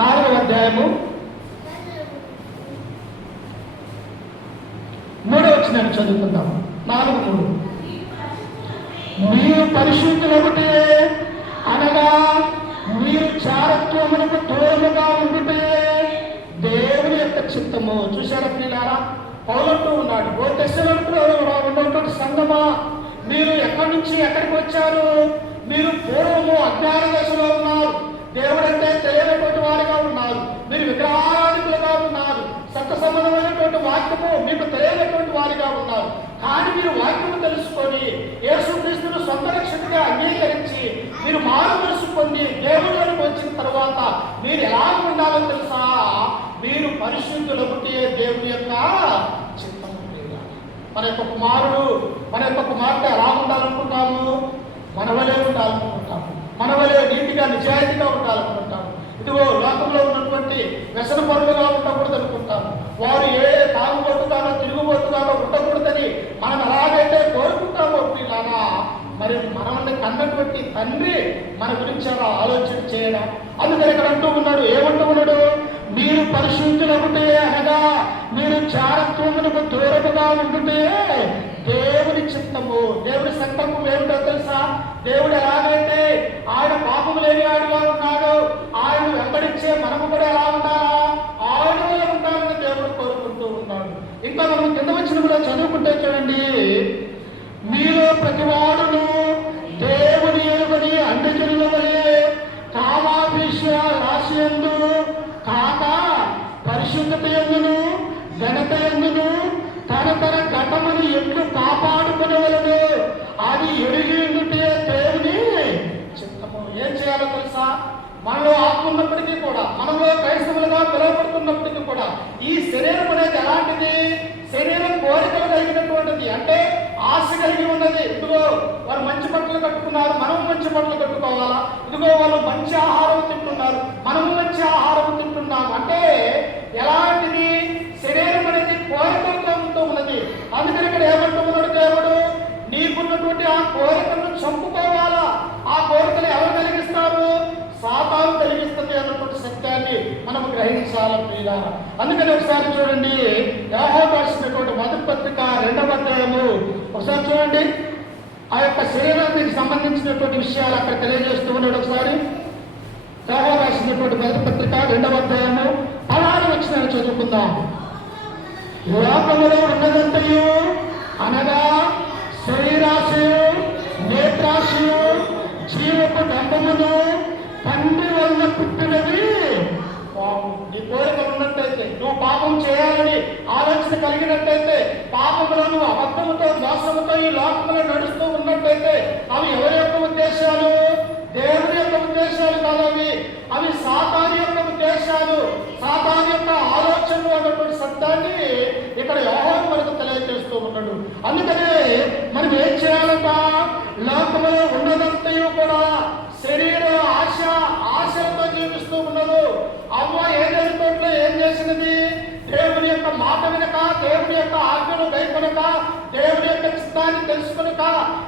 4వ అధ్యాయము 3వ వచనాన్ని చదువుకుందాం. 4:3 మీరు పరిశుద్ధులొకటే, అనగా మీరు చారత్వమునకు దూరముగా ఉండుటే దేవుని యొక్క చిత్తము. చూశారా ప్రియులారా? పౌలంటూ ఉన్నాడు, ఓ తెస్సలోనికీయులలో ఉన్నటువంటి సంఘమా, మీరు ఎక్కడి నుంచి ఎక్కడికి వచ్చారు? మీరు పూర్వము అజ్ఞాన దశలో ఉన్నారు, దేవుడంటే తెలియనటువంటి వారిగా ఉన్నారు, మీరు విగ్రహారాధికులుగా ఉన్నారు, సత్య సంబంధమైనటువంటి వాక్యము మీకు తెలియనటువంటి వారిగా ఉన్నారు. కానీ మీరు వాక్యము తెలుసుకొని యేసుక్రీస్తును సొంత రక్షకుడిగా అంగీకరించి మీరు మారు మనసు పొంది దేవుళ్ళని వచ్చిన తర్వాత మీరు ఎలా ఉండాలో తెలుసా? మీరు పరిశుద్ధులొకటే దేవుని యొక్క చిత్తము. మన యొక్క కుమారుడు, మన యొక్క కుమార్తె ఎలా ఉండాలనుకుంటాము? మనవలే ఉండాలనుకుంటాము, మనవలే నీతిగా నిజాయితీగా ఉండాలనుకుంటాము. ఇదిగో లోకంలో ఉన్నటువంటి వ్యసన పరులుగా ఉండకూడదు అనుకుంటాము. వారు ఏ తాగుబోతుగానో తిరుగుబోతుగానో ఉండకూడదని మనం ఎలాగైతే కోరుకుంటామో ఇలాగా, మరి మనల్ని కన్నటువంటి తండ్రి మన గురించి అలా ఆలోచన చేయడం. అందుకని ఇక్కడ అంటూ ఉన్నాడు, ఏమంటూ ఉన్నాడు? మీరు పరిశుద్ధులొకటే, అనగా మీరు చారత్వమునకు దూరముగా ఉండుటే దేవుని చిత్తము. దేవుని సంకల్పం ఏమిటో తెలుసా? దేవుడు ఎలాగైతే ఆయన పాపము లేని వాడుగా ఉన్నాడు, ఆయన వెంబడించే మనము కూడా ఎలా ఉండాలా? ఆయనలో ఉండాలని దేవుడు కోరుకుంటూ ఉన్నాడు. ఇంకా మనం కింద వచ్చిన కూడా చదువుకుంటే చూడండి, మీలో ప్రతివాడును దేవుని ఎరుగని అండజనుల వలె కామాభిష రాశియందు కాక పరిశుద్ధత యందును ఘనత యందును తన ఘటమును ఎట్లు కాపాడుకునేవలను అది ఎరిగి ఉంటే దేవుని చిత్తము. ఏం చేయాలో తెలుసా? మనలో ఆత్మ ఉన్నప్పటికీ కూడా, మనలో క్రైస్తవులుగా పిలువబడుతున్నప్పటికీ కూడా ఈ శరీరం అనేది ఎలాంటిది? శరీరం కోరికలు కలిగినటువంటిది, అంటే ఆశ కలిగి ఉన్నది. ఇదిగో వారు మంచి బట్టలు కట్టుకున్నారు, మనము మంచి బట్టలు కట్టుకోవాలా? ఇదిగో వాళ్ళు మంచి ఆహారం తింటున్నారు, మనము మంచి ఆహారం తింటున్నాము. అంటే ఎలాంటిది? శరీరం అనేది కోరికలతో ఉంటూ ఉన్నది. అందుకని ఇక్కడ ఏమంటూ ఉన్నాడు దేవుడు? నీకున్నటువంటి ఆ కోరికలను చంపుకోవాలా? ఆ కోరికలు ఎవరు కలిగిస్తారు? సాతాను కలిగిస్తుంది అన్నటువంటి సత్యాన్ని మనం గ్రహించాలి ప్రియులారా. అందుకని ఒకసారి చూడండి, యోహాను రాసినటువంటి మొదటి పత్రిక 2వ అధ్యాయము ఒకసారి చూడండి. ఆ యొక్క శరీరానికి సంబంధించినటువంటి విషయాలు అక్కడ తెలియజేస్తూ ఉన్నాడు. ఒకసారి యోహాను రాసినటువంటి మొదటి పత్రిక 2వ అధ్యాయము 16వ వచనాన్ని చదువుకుందాం. లోకములో ఉన్నదంతయు, అనగా శరీరాశయు, నేత్రాశయు, జీవపు డంబమును తండ్రి వలన పుట్టినవి. నీ కోరికలు ఉన్నట్టయితే, నువ్వు పాపం చేయాలని ఆలోచన కలిగినట్టయితే, పాపంలో నువ్వు అబద్ధముతో మోసముతో ఈ లోకంలో నడుస్తూ ఉన్నట్టయితే, అవి ఎవరి యొక్క ఉద్దేశాలు? దేవుని యొక్క ఉద్దేశాలు కాదు, అవి సాతాను యొక్క ఉద్దేశాలు, సాతాను యొక్క ఆలోచనలు అన్నటువంటి సత్యాన్ని ఇక్కడ యోహాను మనకు తెలియజేస్తూ ఉన్నాడు. అందుకనే మనం ఏం చేయాలంట? లోకంలో ఉన్నదంతయు కూడా శరీర ఆశలతో జీవిస్తూ ఉన్నది. అవ్వ ఏదైనా ఏం చేసినది? దేవుని యొక్క మాట వినక, దేవుని యొక్క ఆజ్ఞను గైకొనక, దేవుని యొక్క చిత్తాన్ని తెలుసుకొనక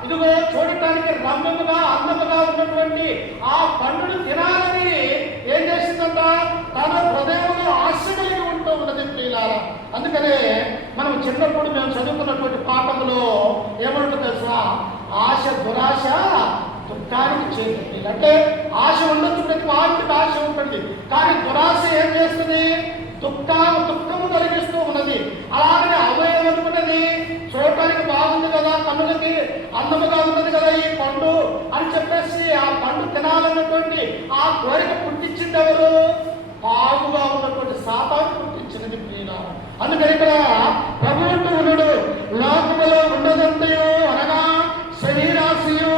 ఇదిగో చూడటానికి రమ్యముగా అందముగా ఉన్నటువంటి ఆ పండును తినాలని ఏం చేసిందంట? తన హృదయంలో ఆశ కలిగి ఉంటూ ఉన్నది ప్రియులారా. అందుకనే మనం చిన్నప్పుడు మేము చదువుకున్నటువంటి పాఠంలో ఏమంటుందో తెలుసా? ఆశ దురాశ దుఃఖానికి చేస్తుంది. అంటే ఆశ ఉండొచ్చు, ప్రతి వారికి ఆశ ఉంటుంది, కానీ దురాశ ఏం చేస్తుంది? దుఃఖము కలిగిస్తూ ఉన్నది. అలాగనే అవయవనుకున్నది చూడటానికి బాగుంది కదా, కన్నులకి అందముగా ఉన్నది కదా ఈ పండు అని చెప్పేసి ఆ పండు తినాలన్నటువంటి ఆ కోరిక పుట్టించింది ఎవరు? పాముగా ఉన్నటువంటి సాతాను పుట్టించినది ప్రియులారా. అందుకని ఇక్కడ ప్రభువు అంటూ ఉన్నాడు, లోకములో ఉన్నదంతయు అనగా శరీరాశయు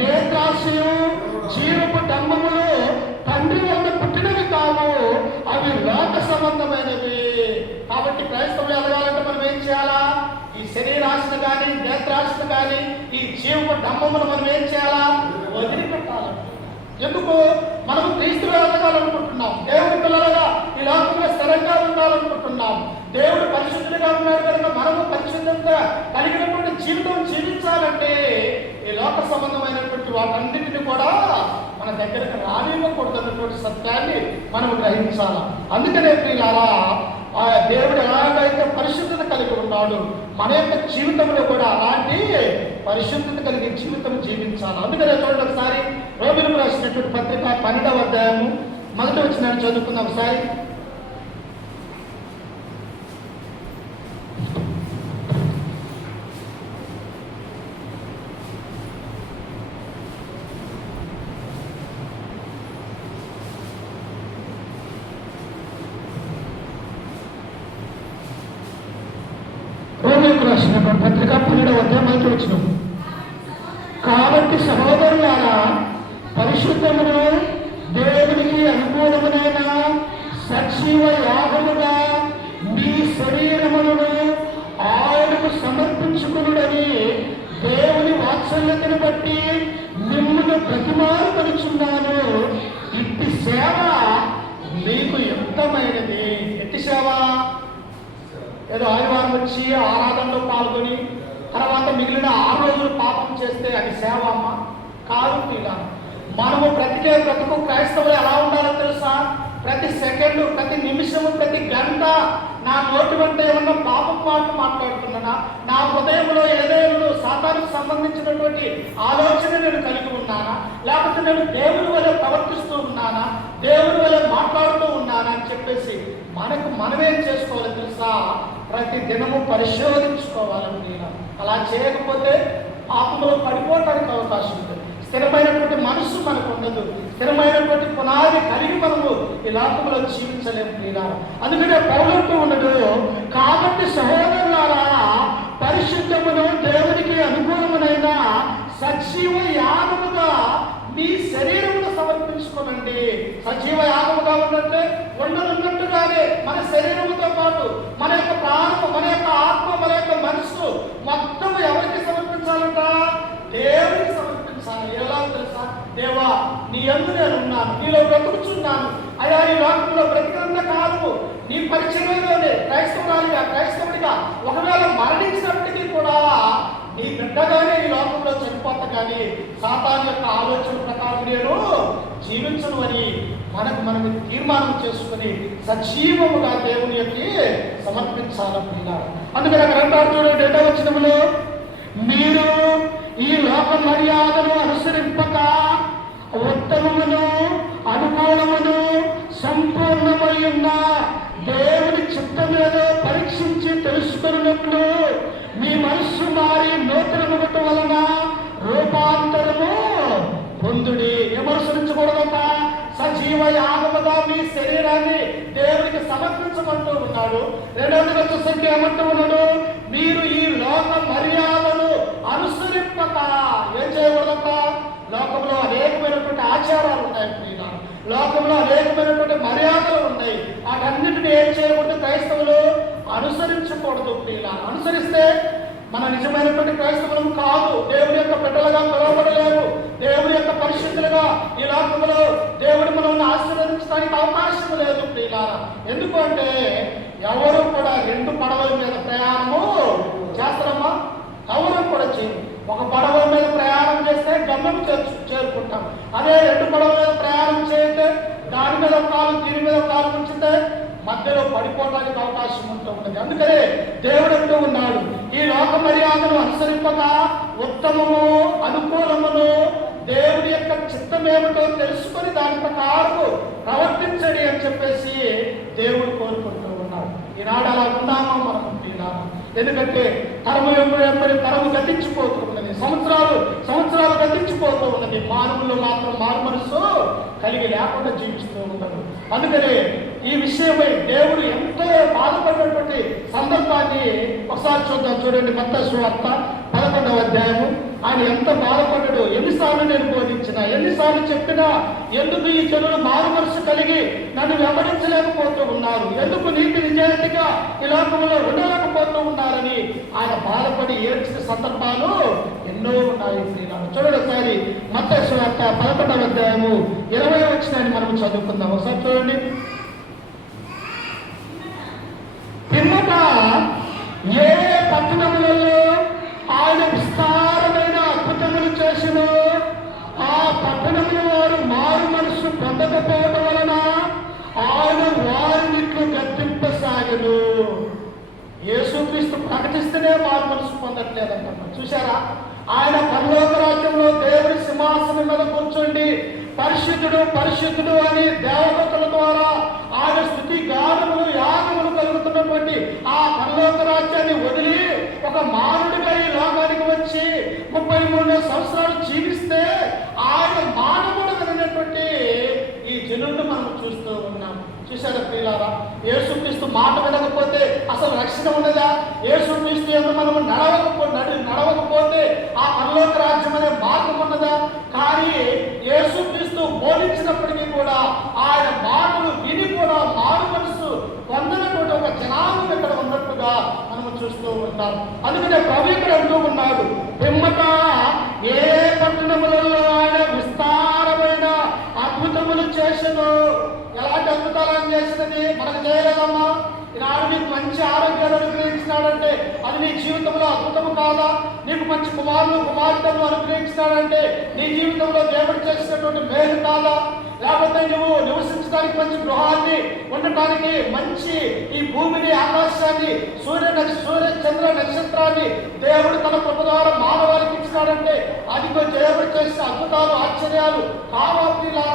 నేత్రాశయు జీవపు డంబములు తండ్రి వల్ల పుట్టినవి కావు, అవి లోక సంబంధమైనవి. కాబట్టి క్రైస్తవులు ఎదగాలంటే మనం ఏం చేయాలా? ఈ శరీరాశను కానీ నేత్రాశను కానీ ఈ జీవపు డంబములు మనం ఏం చేయాలా? వదిలిపెట్టాలంటే. ఎందుకు? మనము క్రీస్తులో ఎదగాలనుకుంటున్నాం, దేవుడి పిల్లలుగా ఈ లోకంలో స్థిరంగా ఉండాలనుకుంటున్నాం. దేవుడు పరిశుద్ధుడిగా ఉన్నాడు కనుక మనము పరిశుద్ధత కలిగినటువంటి జీవితం జీవించాలంటే ఈ లోక సంబంధమైనటువంటి వాటన్నిటిని కూడా మన దగ్గరకు రానివ్వకూడదన్నటువంటి సత్యాన్ని మనం గ్రహించాలి. అందుకనే ప్రియులారా, ఆ దేవుడు ఎలాగైతే పరిశుద్ధత కలిగి ఉన్నాడు, మన యొక్క జీవితంలో కూడా అలాంటి పరిశుద్ధత కలిగి జీవితం జీవించాలి. అందుకనే చూడండి ఒకసారి రోమిలకు రాసినటువంటి పత్రిక 12వ అధ్యాయము 1వ వచనాన్ని చదువుకుందాం ఒకసారి. రోమిలకు రాసినటువంటి పత్రిక 12వ అధ్యాయం 1వ వచనం. కాబట్టి సహోదరులారా, పరిశుద్ధమును దేవునికి అనుకూలమునైన సజీవ యాగముగా మీ శరీరములను ఆయనకు సమర్పించుకునుడని దేవుని వాత్సల్యతను బట్టి మిమ్మల్ని ప్రతిమారుపరుచున్నాను. ఇట్టి సేవ మీకు యుక్తమైనది. ఎట్టి సేవ? ఏదో ఆదివారం వచ్చి ఆరాధనలో పాల్గొని తర్వాత మిగిలిన 6 రోజులు పాపం చేస్తే అది సేవ అమ్మ కాదు. ఇలా మనము బ్రతుకు క్రైస్తవులు ఎలా ఉండాలో తెలుసా? ప్రతి సెకండ్, ప్రతి నిమిషము, ప్రతి గంట నా నోటి వెంట ఏమన్నా పాపం మాటలు మాట్లాడుతున్నానా? నా హృదయంలో ఏదైనా సాతానికి సంబంధించినటువంటి ఆలోచన నేను కలిగి ఉన్నానా? లేకపోతే నేను దేవుని వల్ల ప్రవర్తిస్తూ ఉన్నానా? దేవుని వల్ల మాట్లాడుతూ ఉన్నానా అని చెప్పేసి మనమేం చేసుకోవాలి తెలుసా? ప్రతి దినము పరిశోధించుకోవాలని. అలా చేయకపోతే పాపంలో పడిపోవడానికి అవకాశం ఉంటుంది. స్థిరమైనటువంటి మనసు మనకు ఉండదు, స్థిరమైనటువంటి పునాది కలిగి మనము ఈ లోకంలో జీవించలేము. అందుకనే పౌలంటూ ఉండడు, కాబట్టి సహోదరులారా, పరిశుద్ధమును దేవునికి అనుకూలమునైన సజీవ యాగముగా మీ శరీరమును సమర్పించుకోనండి. సజీవ యాగముగా ఉన్నట్టే ఉన్నట్టుగానే మన శరీరముతో పాటు మన యొక్క ప్రాణము, మన యొక్క ఆత్మ, మన యొక్క మనసు మొత్తం ఎవరికి సమర్పించాలంట? దేవునికి సమర్పించాలి. ఎలా తెలుసా? దేవా, నీ యందు నేను ఉన్నాను, నీలో బ్రతుకుచున్నాను అయ్యా. ఈ లోకంలో బ్రతికినంత కాలము నీ పరిచయంలోనే క్రైస్తవుడిగా ఒకవేళ మరణించినప్పటికీ కూడా నీ బిడ్డగానే ఈ లోకంలో చనిపోతా, కానీ సాతాను యొక్క ఆలోచన ప్రకారం నేను జీవించను అని మనకు తీర్మానం చేసుకుని సజీవముగా దేవుని యొక్క సమర్పించాలనుకున్నారు. అందుకని అక్కడ అంటారు చూడండి 2వ వచనములో, మీరు ఈ లోక మర్యాదను అనుసరింపక ఉత్తమమును అనుకూలమును సంపూర్ణమై ఉన్న దేవుని చిత్తమేదో పరీక్షించి తెలుసుకున్నట్లు మీ మనస్సు మారి నూతనముగట వలన రూపాంతరము పొందుడి. ఏమనుసరించకూడదట? సజీవ యాగముగా మీ శరీరాన్ని దేవునికి సమర్పించమంటూ ఉన్నాడు. 2వ వచ్చేసరికి ఏమంటూ ఉన్నాడు? మీరు ఈ లోక మర్యాదను అనుసరింపక ఏం చేయకూడదట? లోకంలో అనేకమైనటువంటి ఆచారాలు ఉన్నాయి, లోకంలో అనేకమైనటువంటి మర్యాదలు ఉన్నాయి. వాటన్నిటిని ఏం చేయకూడదు? క్రైస్తవులు అనుసరించకూడదు. అనుసరిస్తే మన నిజమైనటువంటి క్రైస్తవులు కాదు, దేవుని యొక్క బిడ్డలుగా పిలువబడలేరు, దేవుని యొక్క పరిశుద్ధులుగా ఈ లోకంలో దేవుడు మనల్ని ఆశీర్వదించడానికి అవకాశం లేదు ప్రియులారా. ఎందుకంటే ఎవరు కూడా 2 పడవల మీద ప్రయాణము చేస్తారమ్మా? ఒక పడవ మీద ప్రయాణం చేస్తే గమ్యం చేరుకుంటాం. అదే 2 పడవల మీద ప్రయాణం చేస్తే దాని మీద కాలు దీని మీద కాలు ఉంచితే మధ్యలో పడిపోవడానికి అవకాశం ఉంటుంది. అందుకనే దేవుడు అంటూ ఉన్నాడు, ఈ లోక మర్యాదను అనుసరింపక ఉత్తమము అనుకూలమును దేవుడి యొక్క చిత్తం ఏమిటో తెలుసుకొని దాని ప్రకారం ప్రవర్తించండి అని చెప్పేసి దేవుడు కోరుకుంటూ ఉన్నాడు. ఈనాడు అలా ఉన్నామో మనం ప్రియులారా? ఎందుకంటే తరము వెంబడి తరము గతించిపోతూ ఉన్నది, సంవత్సరాలు గతించిపోతూ ఉన్నది. మానవుల్లో మాత్రం మారు మనసు కలిగి లేకుండా జీవిస్తూ ఉంటారు. అందుకనే ఈ విషయమై దేవుడు ఎంతో బాధపడినటువంటి సందర్భాన్ని ఒకసారి చూద్దాం. చూడండి, మత్తయి సువార్త 11వ అధ్యాయము. ఆయన ఎంత బాధపడ్డాడు. ఎన్నిసార్లు నేను బోధించినా, ఎన్నిసార్లు చెప్పినా ఎందుకు ఈ జనులు మారు మనసు కలిగి నన్ను వెంబడించలేకపోతూ ఉన్నారు, ఎందుకు నీతి నిజాయితీగా ఈ లోకంలో ఉండలేకపోతూ ఉన్నారని ఆయన బాధపడి ఏడ్చిన సందర్భాలు ఎన్నో ఉన్నాయి. చూడండి ఒకసారి మత్తయి సువార్త 11వ అధ్యాయము 20వ వచనాన్ని మనం చదువుకుందాం. ఒకసారి చూడండి. పిమ్మట ఏ పట్టణములలో ఆయన విస్తారమైన అద్భుతములు చేసినో ఆ పట్టణముల వారు మారు మనసు పొందకపోవడం వలన ఆయన వారినిట్లు గద్దింపసాగను. యేసుక్రీస్తు ప్రకటిస్తేనే మారు మనసు పొందట్లేదంట. చూశారా? ఆయన పరలోక రాజ్యంలో దేవుడి సింహాసనం మీద కూర్చోండి పరిశుద్ధుడు పరిశుద్ధుడు అని దేవదూతల ద్వారా ఆయన స్తుతి గానములు యాగములు కలుగుతున్నటువంటి ఆ పరలోక రాజ్యాన్ని వదిలి ఒక మానవుడిగా ఈ లోకానికి వచ్చి 33 సంవత్సరాలు జీవిస్తే ఆయన మానవుడు కలిగినటువంటి ఈ జనులను మనం చూస్తూ ఉన్నాం. చూశారా ప్రియులారా? యేసుక్రీస్తు మాట వినకపోతే అసలు రక్షణ ఉన్నదా? యేసుక్రీస్తు ఎందుకు మనం నడవకపోతే ఆ పరలోక రాజ్యం అనే మార్గం ఉన్నదా? కానీ యేసుక్రీస్తు బోధించినప్పటికీ కూడా ఆయన మాటలు విని కూడా మారు మనసు పొందనటువంటి ఒక జనాభం ఇక్కడ ఉన్నట్టుగా మనం చూస్తూ ఉంటాం. అందుకనే ప్రభు ఇక్కడ అంటూ ఉన్నాడు, పిమ్మట ఏ పట్టణములలో ఆయన విస్తారమైన అద్భుతములు చేసెను. ఎలాంటి అద్భుతాలు ఆయన చేసినది మనకు చేయలేదమ్మా? ఈనాడు నీకు మంచి ఆరోగ్యాన్ని అనుగ్రహించినాడంటే అది నీ జీవితంలో అద్భుతము కాదా? నీకు మంచి కుమార్తెను అనుగ్రహించినాడంటే నీ జీవితంలో దేవుడు చేసినటువంటి మేలు కాదా? లేకపోతే నువ్వు నివసించడానికి మంచి గృహాన్ని ఉండటానికి మంచి ఈ భూమిని ఆకాశాన్ని సూర్య చంద్ర నక్షత్రాన్ని దేవుడు తన కృప ద్వారా మానవాళికి ఇచ్చినాడంటే అది దేవుడు చేసిన అద్భుతాలు ఆశ్చర్యాలు కావాలా?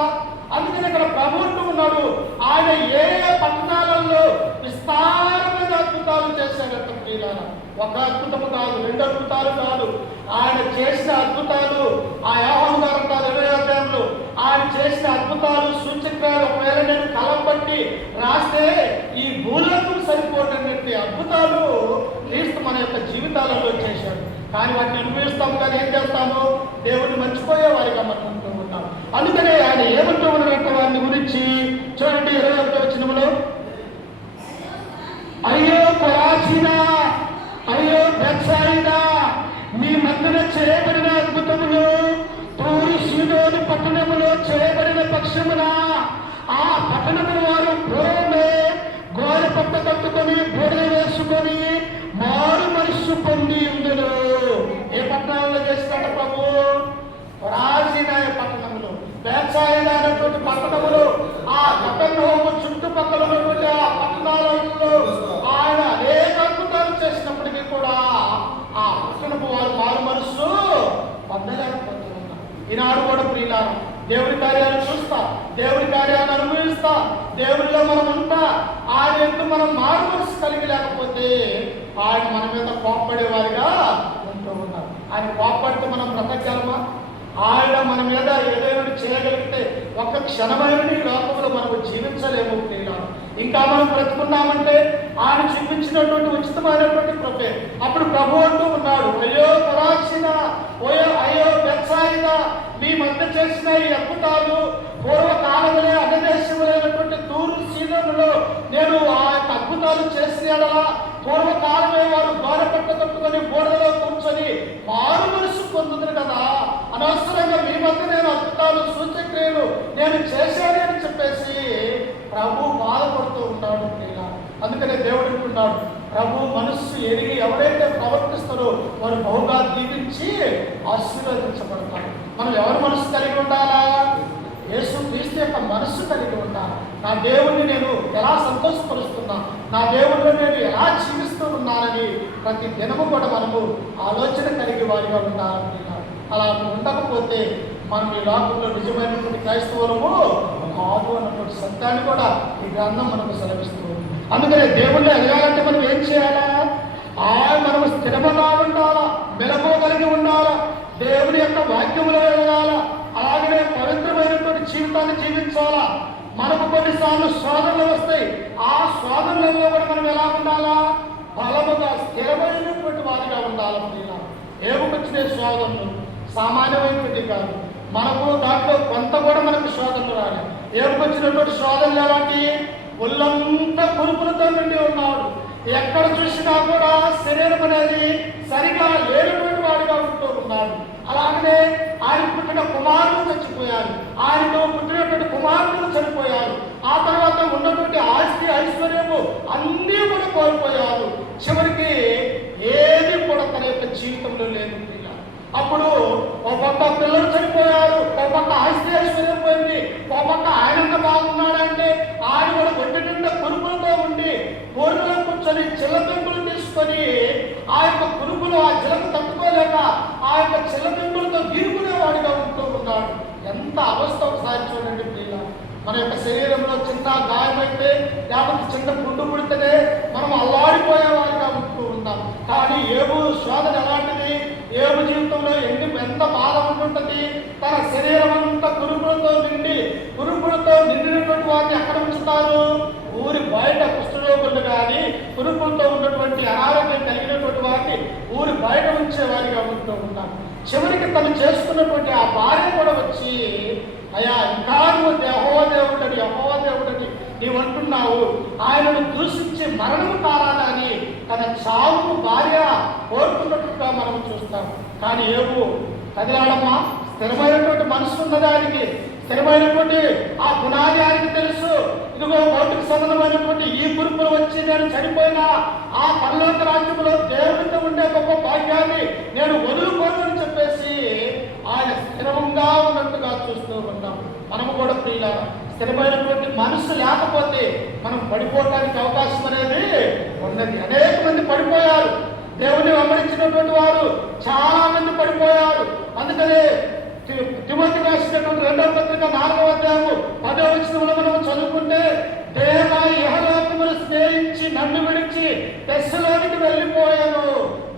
అందుకని ఇక్కడ ప్రభు అంటూ ఉన్నాడు, ఆయన ఏ పట్టణాలలో విస్తారమైన అద్భుతాలు చేశాడంట ప్రియులారా. ఒక అద్భుతము కాదు, 2 అద్భుతాలు కాదు. ఆయన చేసిన అద్భుతాలు ఆ యోహాను గారు అంటారు 20వ అధ్యాయంలో ఆయన చేసిన అద్భుతాలు సూచక్రాలు ఒకవేళ నేను కలం బట్టి రాస్తే ఈ భూలోకం సరిపోయినటువంటి అద్భుతాలు క్రీస్తు మన యొక్క జీవితాలలో చేశాడు. కానీ వాటిని అనుభవిస్తాము, కానీ ఏం చేస్తాము? దేవుడిని మర్చిపోయే వారిగా మనం ఉంటూ ఉంటాం. అందుకనే ఆయన ఏమంటూ ఉన్నట్టు వారిని గురించి చూడండి 21వ వచనములో, అయ్యో కొరాజీనా, అయ్యో బెత్సాయిదా, మీ మధ్యన చేయబడిన అద్భుతములు తూరు సీదోను పట్టణములో చేయబడిన పక్షమున ఆ పట్టణముల వారు పూర్వమే గోడ పట్ట కట్టుకొని బూరె వేసుకొని మారు మనస్సు పొంది ఉండును. ఏ పట్టణాలలో చేస్తాడు ప్రభు? కొరాజీనా పట్టణములు, బెత్సాయిదా అనేటువంటి పట్టణములు, ఆ కపెర్నహూము చుట్టుపక్కల ఉన్నటువంటి ఆ పట్టణాలలో ఆయన అనేక అద్భుతాలు చేసినప్పటికీ కూడా ఆ పట్టణపు వారు మారు మనస్సు పొందలేకపోతున్నారు. ఈనాడు కూడా ప్రియులారా, దేవుడి కార్యాలు చూస్తా, దేవుడి కార్యాలను అనుభవిస్తా, దేవుడిలో మనం ఉంటా, ఆయన ఎందుకు మనం మారు మనసు కలిగి లేకపోతే ఆయన మన మీద కోప్పడే వారిగా ఉంటూ ఉన్నారు. ఆయన కోప్పడితే మనం బ్రతకగలమా? ఆయన మన మీద ఏదైనా చేయగలిగితే ఒక్క క్షణమైన ఈ లోకంలో మనము జీవించలేము ప్రియులారా. ఇంకా మనం బ్రతుకున్నామంటే ఆయన చూపించినటువంటి ఉచితమైనటువంటి కృపే. అప్పుడు ప్రభు అంటూ ఉన్నాడు, అయ్యో కొరాజీనా, అయ్యో బెత్సాయిదా, మీ మధ్య చేసిన ఈ అద్భుతాలు పూర్వకాలములే అన్యదేశములైనటువంటి తూరు సీదోనులో నేను ఆ యొక్క అద్భుతాలు చేసిన పూర్వకాలమే వారు గోడ పట్ట కట్టుకొని బోర్డలో కూర్చొని మారు మనసు పొందుతారు కదా, అనవసరంగా మీ మధ్య నేను అద్భుతాలు సూచక్రియలు నేను చేశాను అని చెప్పేసి ప్రభు బాధపడుతూ ఉన్నాడు. అందుకనే దేవుడు అంటున్నాడు, ప్రభు మనస్సు ఎరిగి ఎవరైతే ప్రవర్తిస్తారో వారు బహుగా దీవించి మనం ఎవరి మనసు కలిగి ఉండాలా? యేసు క్రీస్తు యొక్క మనస్సు కలిగి ఉండాలి. నా దేవుణ్ణి నేను ఎలా సంతోషపరుస్తున్నా, నా దేవుడిలో నేను ఎలా జీవిస్తూ ఉన్నానని ప్రతి దినము కూడా మనము ఆలోచన కలిగి వారిగా ఉండాలి. అలా ఉండకపోతే మనం ఈ లోకంలో నిజమైనటువంటి క్రైస్తవులము కాదు అన్నటువంటి సత్యాన్ని కూడా ఈ గ్రంథం మనకు సెలవిస్తూ ఉంది. అందుకనే దేవుళ్ళు ఎదగాలంటే మనం ఏం చేయాలా? మనము స్థిరముగా ఉండాలా, మెలకువగలిగి ఉండాలా, దేవుని యొక్క వాక్యములో ఎదగాల, అలాగనే పవిత్రమైనటువంటి జీవితాన్ని జీవించాలా. మనకు కొన్నిసార్లు శోధనలు వస్తాయి. ఆ శోధనలలో కూడా మనం ఎలా ఉండాలా? బలముగా స్థిరమైనటువంటి వారిగా ఉండాలి. ఏముకొచ్చిన శోధనలు సామాన్యమైనటువంటి కాదు. మనకు దాంట్లో కొంత కూడా మనకు శోధనలు రాలి. ఏముకొచ్చినటువంటి శోధనలు ఎలాంటి? ఒళ్ళంతా కురుపులతో నిండి ఉన్నాడు. ఎక్కడ చూసినా కూడా శరీరం అనేది సరిగా లేనటువంటి వాడిగా ఉంటూ ఉన్నాడు. అలాగనే ఆయన పుట్టిన కుమారులు చచ్చిపోయారు, ఆయనతో పుట్టినటువంటి కుమారులు చనిపోయారు. ఆ తర్వాత ఉన్నటువంటి ఆస్తి ఐశ్వర్యము అన్నీ కూడా కోల్పోయారు. చివరికి ఏది కూడా తన యొక్క జీవితంలో లేదు. అప్పుడు ఒక పక్క పిల్లలు చనిపోయారు, ఒక పక్క ఆస్తి ఐశ్వర్యం పోయింది, ఒక పక్క ఆయన బాగున్నాడంటే ఆయన కూడా ఒంటి నిండా కురుపులతో ఉండి బోరులో కూర్చొని చిల్లపెంకులు తీసుకొని ఆ యొక్క కురుపులు ఆ చిలకు తట్టుకోలేక ఆ యొక్క చిల్లపెంకులతో గీరుకునేవాడిగా ఉంటూ ఉన్నాడు. ఎంత అవస్థ ఒకసారి చూడండి ప్రియుల. మన యొక్క శరీరంలో చిన్న గాయమైతే లేకపోతే చిన్న పుండు పుడితేనే మనం అల్లాడిపోయేవాడిగా ఉంటూ ఉన్నాం. కానీ ఏబు శోధన ఎలాంటిది? ఏబు జీవితంలో ఎంత బాధ ఉంటుంటుంది. తన శరీరం అంతా కురుపులతో నిండినటువంటి వారిని ఎక్కడ ఉంచుతారు? ఊరి బయట కుష్ఠరోగులు కానీ కురుపులతో ఉన్నటువంటి అనారోగ్యం కలిగినటువంటి వారిని ఊరి బయట ఉంచేవారిగా ఉంటూ ఉన్నాం. చివరికి తను చేసుకున్నటువంటి ఆ భార్య కూడా వచ్చి, అయ్యా ఇంకా నువ్వు యెహోవా దేవుడని నీవు అంటున్నావు, ఆయనను దూషించి మరణము కారాలని తన చావుకు భార్య కోరుకున్నట్టుగా మనం చూస్తాం. కానీ ఏమో కదిలాడమ్మా, స్థిరమైనటువంటి మనసు ఉన్నదానికి, స్థిరమైనటువంటి ఆ పునాది ఆయనకి తెలుసు. ఇదిగో భౌతిక సంబంధమైనటువంటి ఈ కురుపులు వచ్చి నేను చనిపోయినా ఆ పరలోక రాజ్యంలో దేవుడితో ఉండే గొప్ప భాగ్యాన్ని నేను వదులుకోను అని చెప్పేసి ఆయన స్థిరంగా ఉన్నట్టుగా చూస్తూ ఉంటాం. మనము కూడా ప్రియుల స్థిరమైనటువంటి మనసు లేకపోతే మనం పడిపోవడానికి అవకాశం అనేది ఉన్నది. అనేక మంది పడిపోయారు, దేవుని వెంబడించినటువంటి వారు చాలా మంది పడిపోయారు. అందుకనే తిమోతి రాసినటువంటి 2వ పత్రిక 4వ అధ్యాయము 10వ వచనంలో మనం చదువుకుంటే, దేవ ఇహలోకమును స్నేహించి నన్ను విడిచి తెస్సలోనికి వెళ్ళిపోయాను.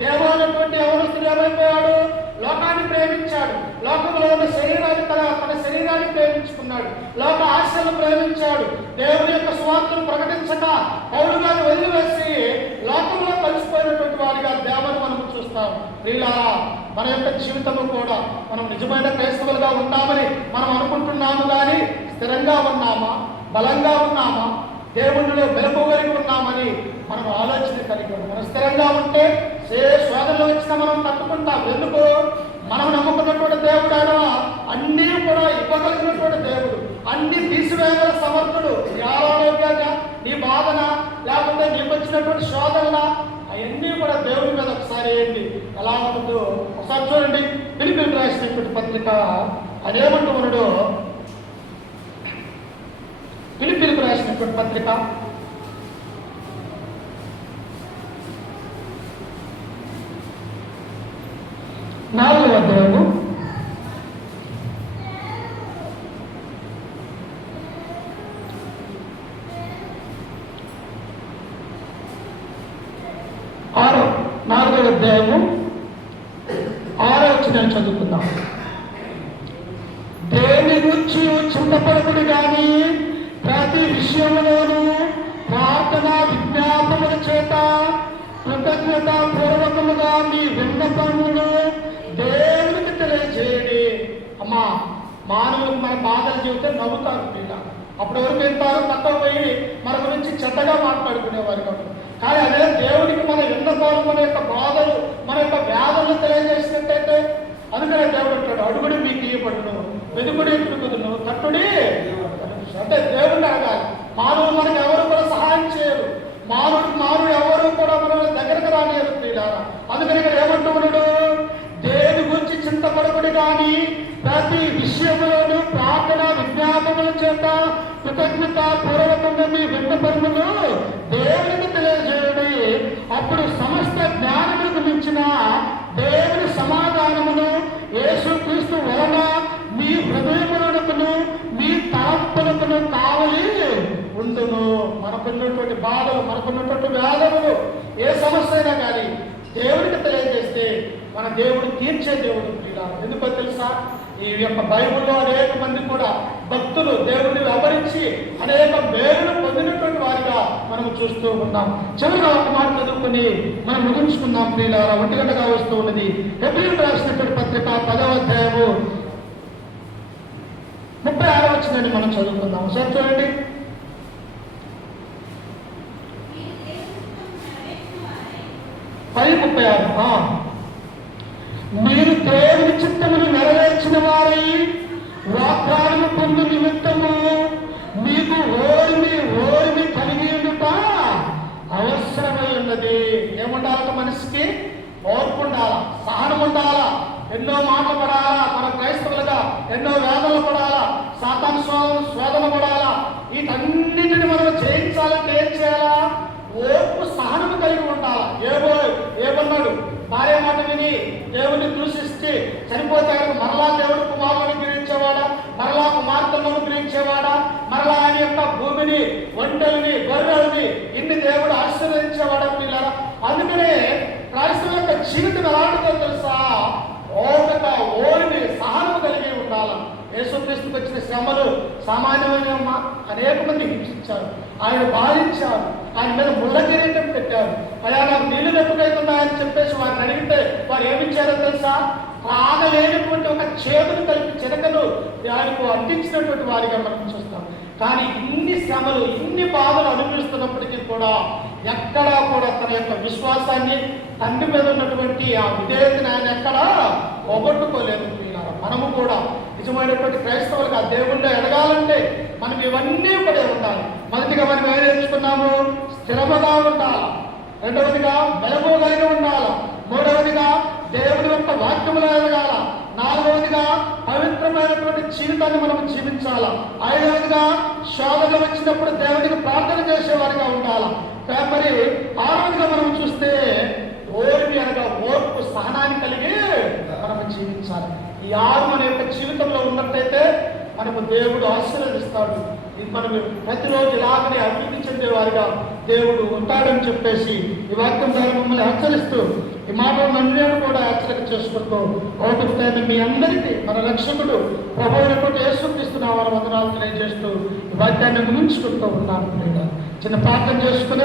దేవాలటువంటి యవనస్తుడు ఏమైపోయాడు? లోకాన్ని ప్రేమించాడు, లోకంలో ఉన్న శరీరాన్ని తన శరీరాన్ని ప్రేమించుకున్నాడు, లోక ఆశలను ప్రేమించాడు. దేవుని యొక్క సువార్తను ప్రకటించక పౌలు గారిని వదిలివేసి లోకంలో కలిసిపోయినటువంటి వారిగా దేవుని మనం చూస్తాం. వీళ్ళారా మన యొక్క జీవితంలో కూడా మనం నిజమైన క్రైస్తవులుగా ఉన్నామని మనం అనుకుంటున్నాము. కానీ స్థిరంగా ఉన్నామా, బలంగా ఉన్నామా, దేవుడిలో మెలకువగలిగి ఉన్నామని మనం ఆలోచన కలిగి ఉన్నాం. మనం స్థిరంగా ఉంటే శోధనలు వచ్చినా మనం తట్టుకుంటాం. ఎందుకు? మనం నమ్ముకున్నటువంటి దేవుడు ఆయన అన్నీ కూడా ఇవ్వగలిగినటువంటి దేవుడు, అన్ని తీసివేయగల సమర్థుడు. నీ అనారోగ్యాన్ని, నీ బాధన, లేకపోతే నీకు వచ్చినటువంటి శోధన, అవన్నీ కూడా దేవుడి మీద ఒకసారి ఏంటి ఎలా ఉంటుందో ఒకసారి చూడండి. ఫిలిప్పీయులకు రాసినటువంటి పత్రిక అదేమంటూ ఉన్నాడో, ఫిలిప్పీయులకు రాసినటువంటి పత్రిక 4వ అధ్యాయము 4వ అధ్యాయము 6వ వచనం చదువుకుందాం. దేని గురించి చింతపడకుడు కానీ ప్రతి విషయంలోనూ ప్రార్థన విజ్ఞాపనల చేత కృతజ్ఞత పూర్వకముగా మీ విన్నపములను దేవునికి తెలియజేయండి. అమ్మా, మానవులు మన బాధలు చెబితే నవ్వుతారు పిల్ల. అప్పుడు ఎవరు వెళ్తారు? తక్కువ పోయి మన గురించి చెడ్డగా మాట్లాడుకునేవారు కాబట్టి. కానీ అదే దేవుడికి మన విన్నపాలు, మన యొక్క బాధలు, మన యొక్క వ్యాధులను తెలియజేసినట్టయితే, అందుకనే దేవుడు అంటాడు, అడుగుడి మీకు ఇవ్వబడును, వెదుకుడి తిరుగుదును, తట్టుడి. అంటే దేవుడిని అడగాలి. మానవులు మనకు ఎవరు కూడా సహాయం చేయరు, మానవుడు ఎవరు కూడా మన దగ్గరకు రానియరు ప్రియులారా. అందుకని ఇక్కడ ఏమంటూ ఉన్నాడు? దేని గురించి చింతపడకుడి కానీ ప్రతి ప్రతి విషయంలోనూ ప్రార్థన విజ్ఞాపనల చేత కృతజ్ఞత పూర్వకంగా మీ విన్నపములు దేవునికి తెలియజేయండి. అప్పుడు సమస్త జ్ఞానములకు మించిన దేవుని సమాధానమును యేసుక్రీస్తు వలన మీ హృదయములకును మీ తలంపులకును కావలి ఉండును. మనకున్నటువంటి బాధలు, మనకున్నటువంటి వ్యాధులు, ఏ సమస్య అయినా కానీ దేవుడికి తెలియజేస్తే మన దేవుడు తీర్చే దేవుడు ప్రియులారా. ఎందుకో తెలుసా, ఈ యొక్క బైబిల్లో అనేక మంది కూడా భక్తులు దేవుడిని వెంబడించి అనేక మేలును పొందినటువంటి వారిగా మనం చూస్తూ ఉన్నాం. చివరిగా ఒక మాట చదువుకుని మనం ముగించుకున్నాం ప్రియులారా. 1 గంటగా వస్తూ ఉన్నది. హెబ్రీయులకు రాసినటువంటి పత్రిక 10వ అధ్యాయము 36వ వచనాన్ని మనం చదువుకుందాం. ఒకసారి చూడండి. పై 36. మీరు దేవుని చిత్తమును నెరవేర్చిన వారై వాగ్దానము పొందు నిమిత్తము మీకు ఓర్మి కలిగి ఉండుట అవసరమై ఉన్నది. ఏముండాలట? మనిషికి ఓర్పు ఉండాలా, సహనం ఉండాలా, ఎన్నో మాటలు పడాలా, మన క్రైస్తవులుగా ఎన్నో వేదనలు పడాలా, సాతాను శోధన పడాలా. వీటన్నిటిని మనం జయించాలంటే ఏం చేయాలా? ఓర్పు సహనము కలిగి ఉండాలా. ఏమన్నాడు? భార్య మాట విని దేవుడిని దూషిస్తే చనిపోతే మరలా దేవుడు కుమారులను గ్రహించేవాడా, మరలా కుమార్తెలను గ్రహించేవాడా, మరలా ఆయన యొక్క భూమిని, ఒంటెల్ని, గొర్రెల్ని ఇన్ని దేవుడు ఆశీర్వదించేవాడా పిల్లరా? అందుకనే క్రైస్తవ యొక్క జీవితం ఎలాంటిదో తెలుసా? ఓర్మి సహనము కలిగి ఉండాలి. యేసుక్రీస్తుకు వచ్చిన శ్రమలు సామాన్యమైన అనేక మంది హింసించారు, ఆయన బాధించారు, ఆయన మీద ముళ్ళ కిరీటం పెట్టారు. అయ్యా నాకు నీళ్లు ఎప్పుడైతున్నాయని చెప్పేసి వారిని అడిగితే వారు ఏమిచ్చారో తెలుసా? త్రాగలేనటువంటి ఒక చేతులు కలిపి చిరకలు ఆయనకు అందించినటువంటి వారిగా మనం చూస్తాం. కానీ ఇన్ని శ్రమలు, ఇన్ని బాధలు అనుభవిస్తున్నప్పటికీ కూడా ఎక్కడా కూడా తన యొక్క విశ్వాసాన్ని, తండ్రి మీద ఉన్నటువంటి ఆ విధేయతని ఆయన ఎక్కడా పోగొట్టుకోలేదు. మనము కూడా నిజమైనటువంటి క్రైస్తవులుగా దేవుళ్ళో ఎదగాలంటే మనం ఇవన్నీ కూడా ఉండాలి. మొదటిగా మనం ఏం నేర్చుకున్నాము? స్థిరముగా ఉండాలి. రెండవదిగా భయము కలిగి ఉండాలి. మూడవదిగా దేవుడి యొక్క వాక్యములో ఎదగాల. నాలుగవదిగా పవిత్రమైనటువంటి జీవితాన్ని మనం జీవించాల. ఐదవదిగా శోధన వచ్చినప్పుడు దేవుడికి ప్రార్థన చేసేవారిగా ఉండాలి. మరి ఆరవదిగా మనం చూస్తే ఓర్మి అనగా ఓర్పు, సహనాన్ని కలిగి మనం జీవించాలి. ఈ 6 మన యొక్క జీవితంలో ఉన్నట్టయితే మనకు దేవుడు ఆశీర్వదిస్తాడు. మనం ప్రతిరోజు ఇలాగనే అభివృద్ధి చెందేవారిగా దేవుడు ఉంటాడని చెప్పేసి ఈ వాక్యం ద్వారా మమ్మల్ని హెచ్చరిస్తూ, ఈ మాటలు నన్ను కూడా హెచ్చరిక చేసుకుంటూ ఓటుతాయని మీ అందరికీ మన రక్షకుడు ప్రభువైనటువంటి యేసుక్రీస్తు నామమున వందనాలు తెలియజేస్తూ ఈ వాక్యాన్ని ముగించుకుంటూ ఉన్నాను. చిన్న ప్రార్థన చేసుకునే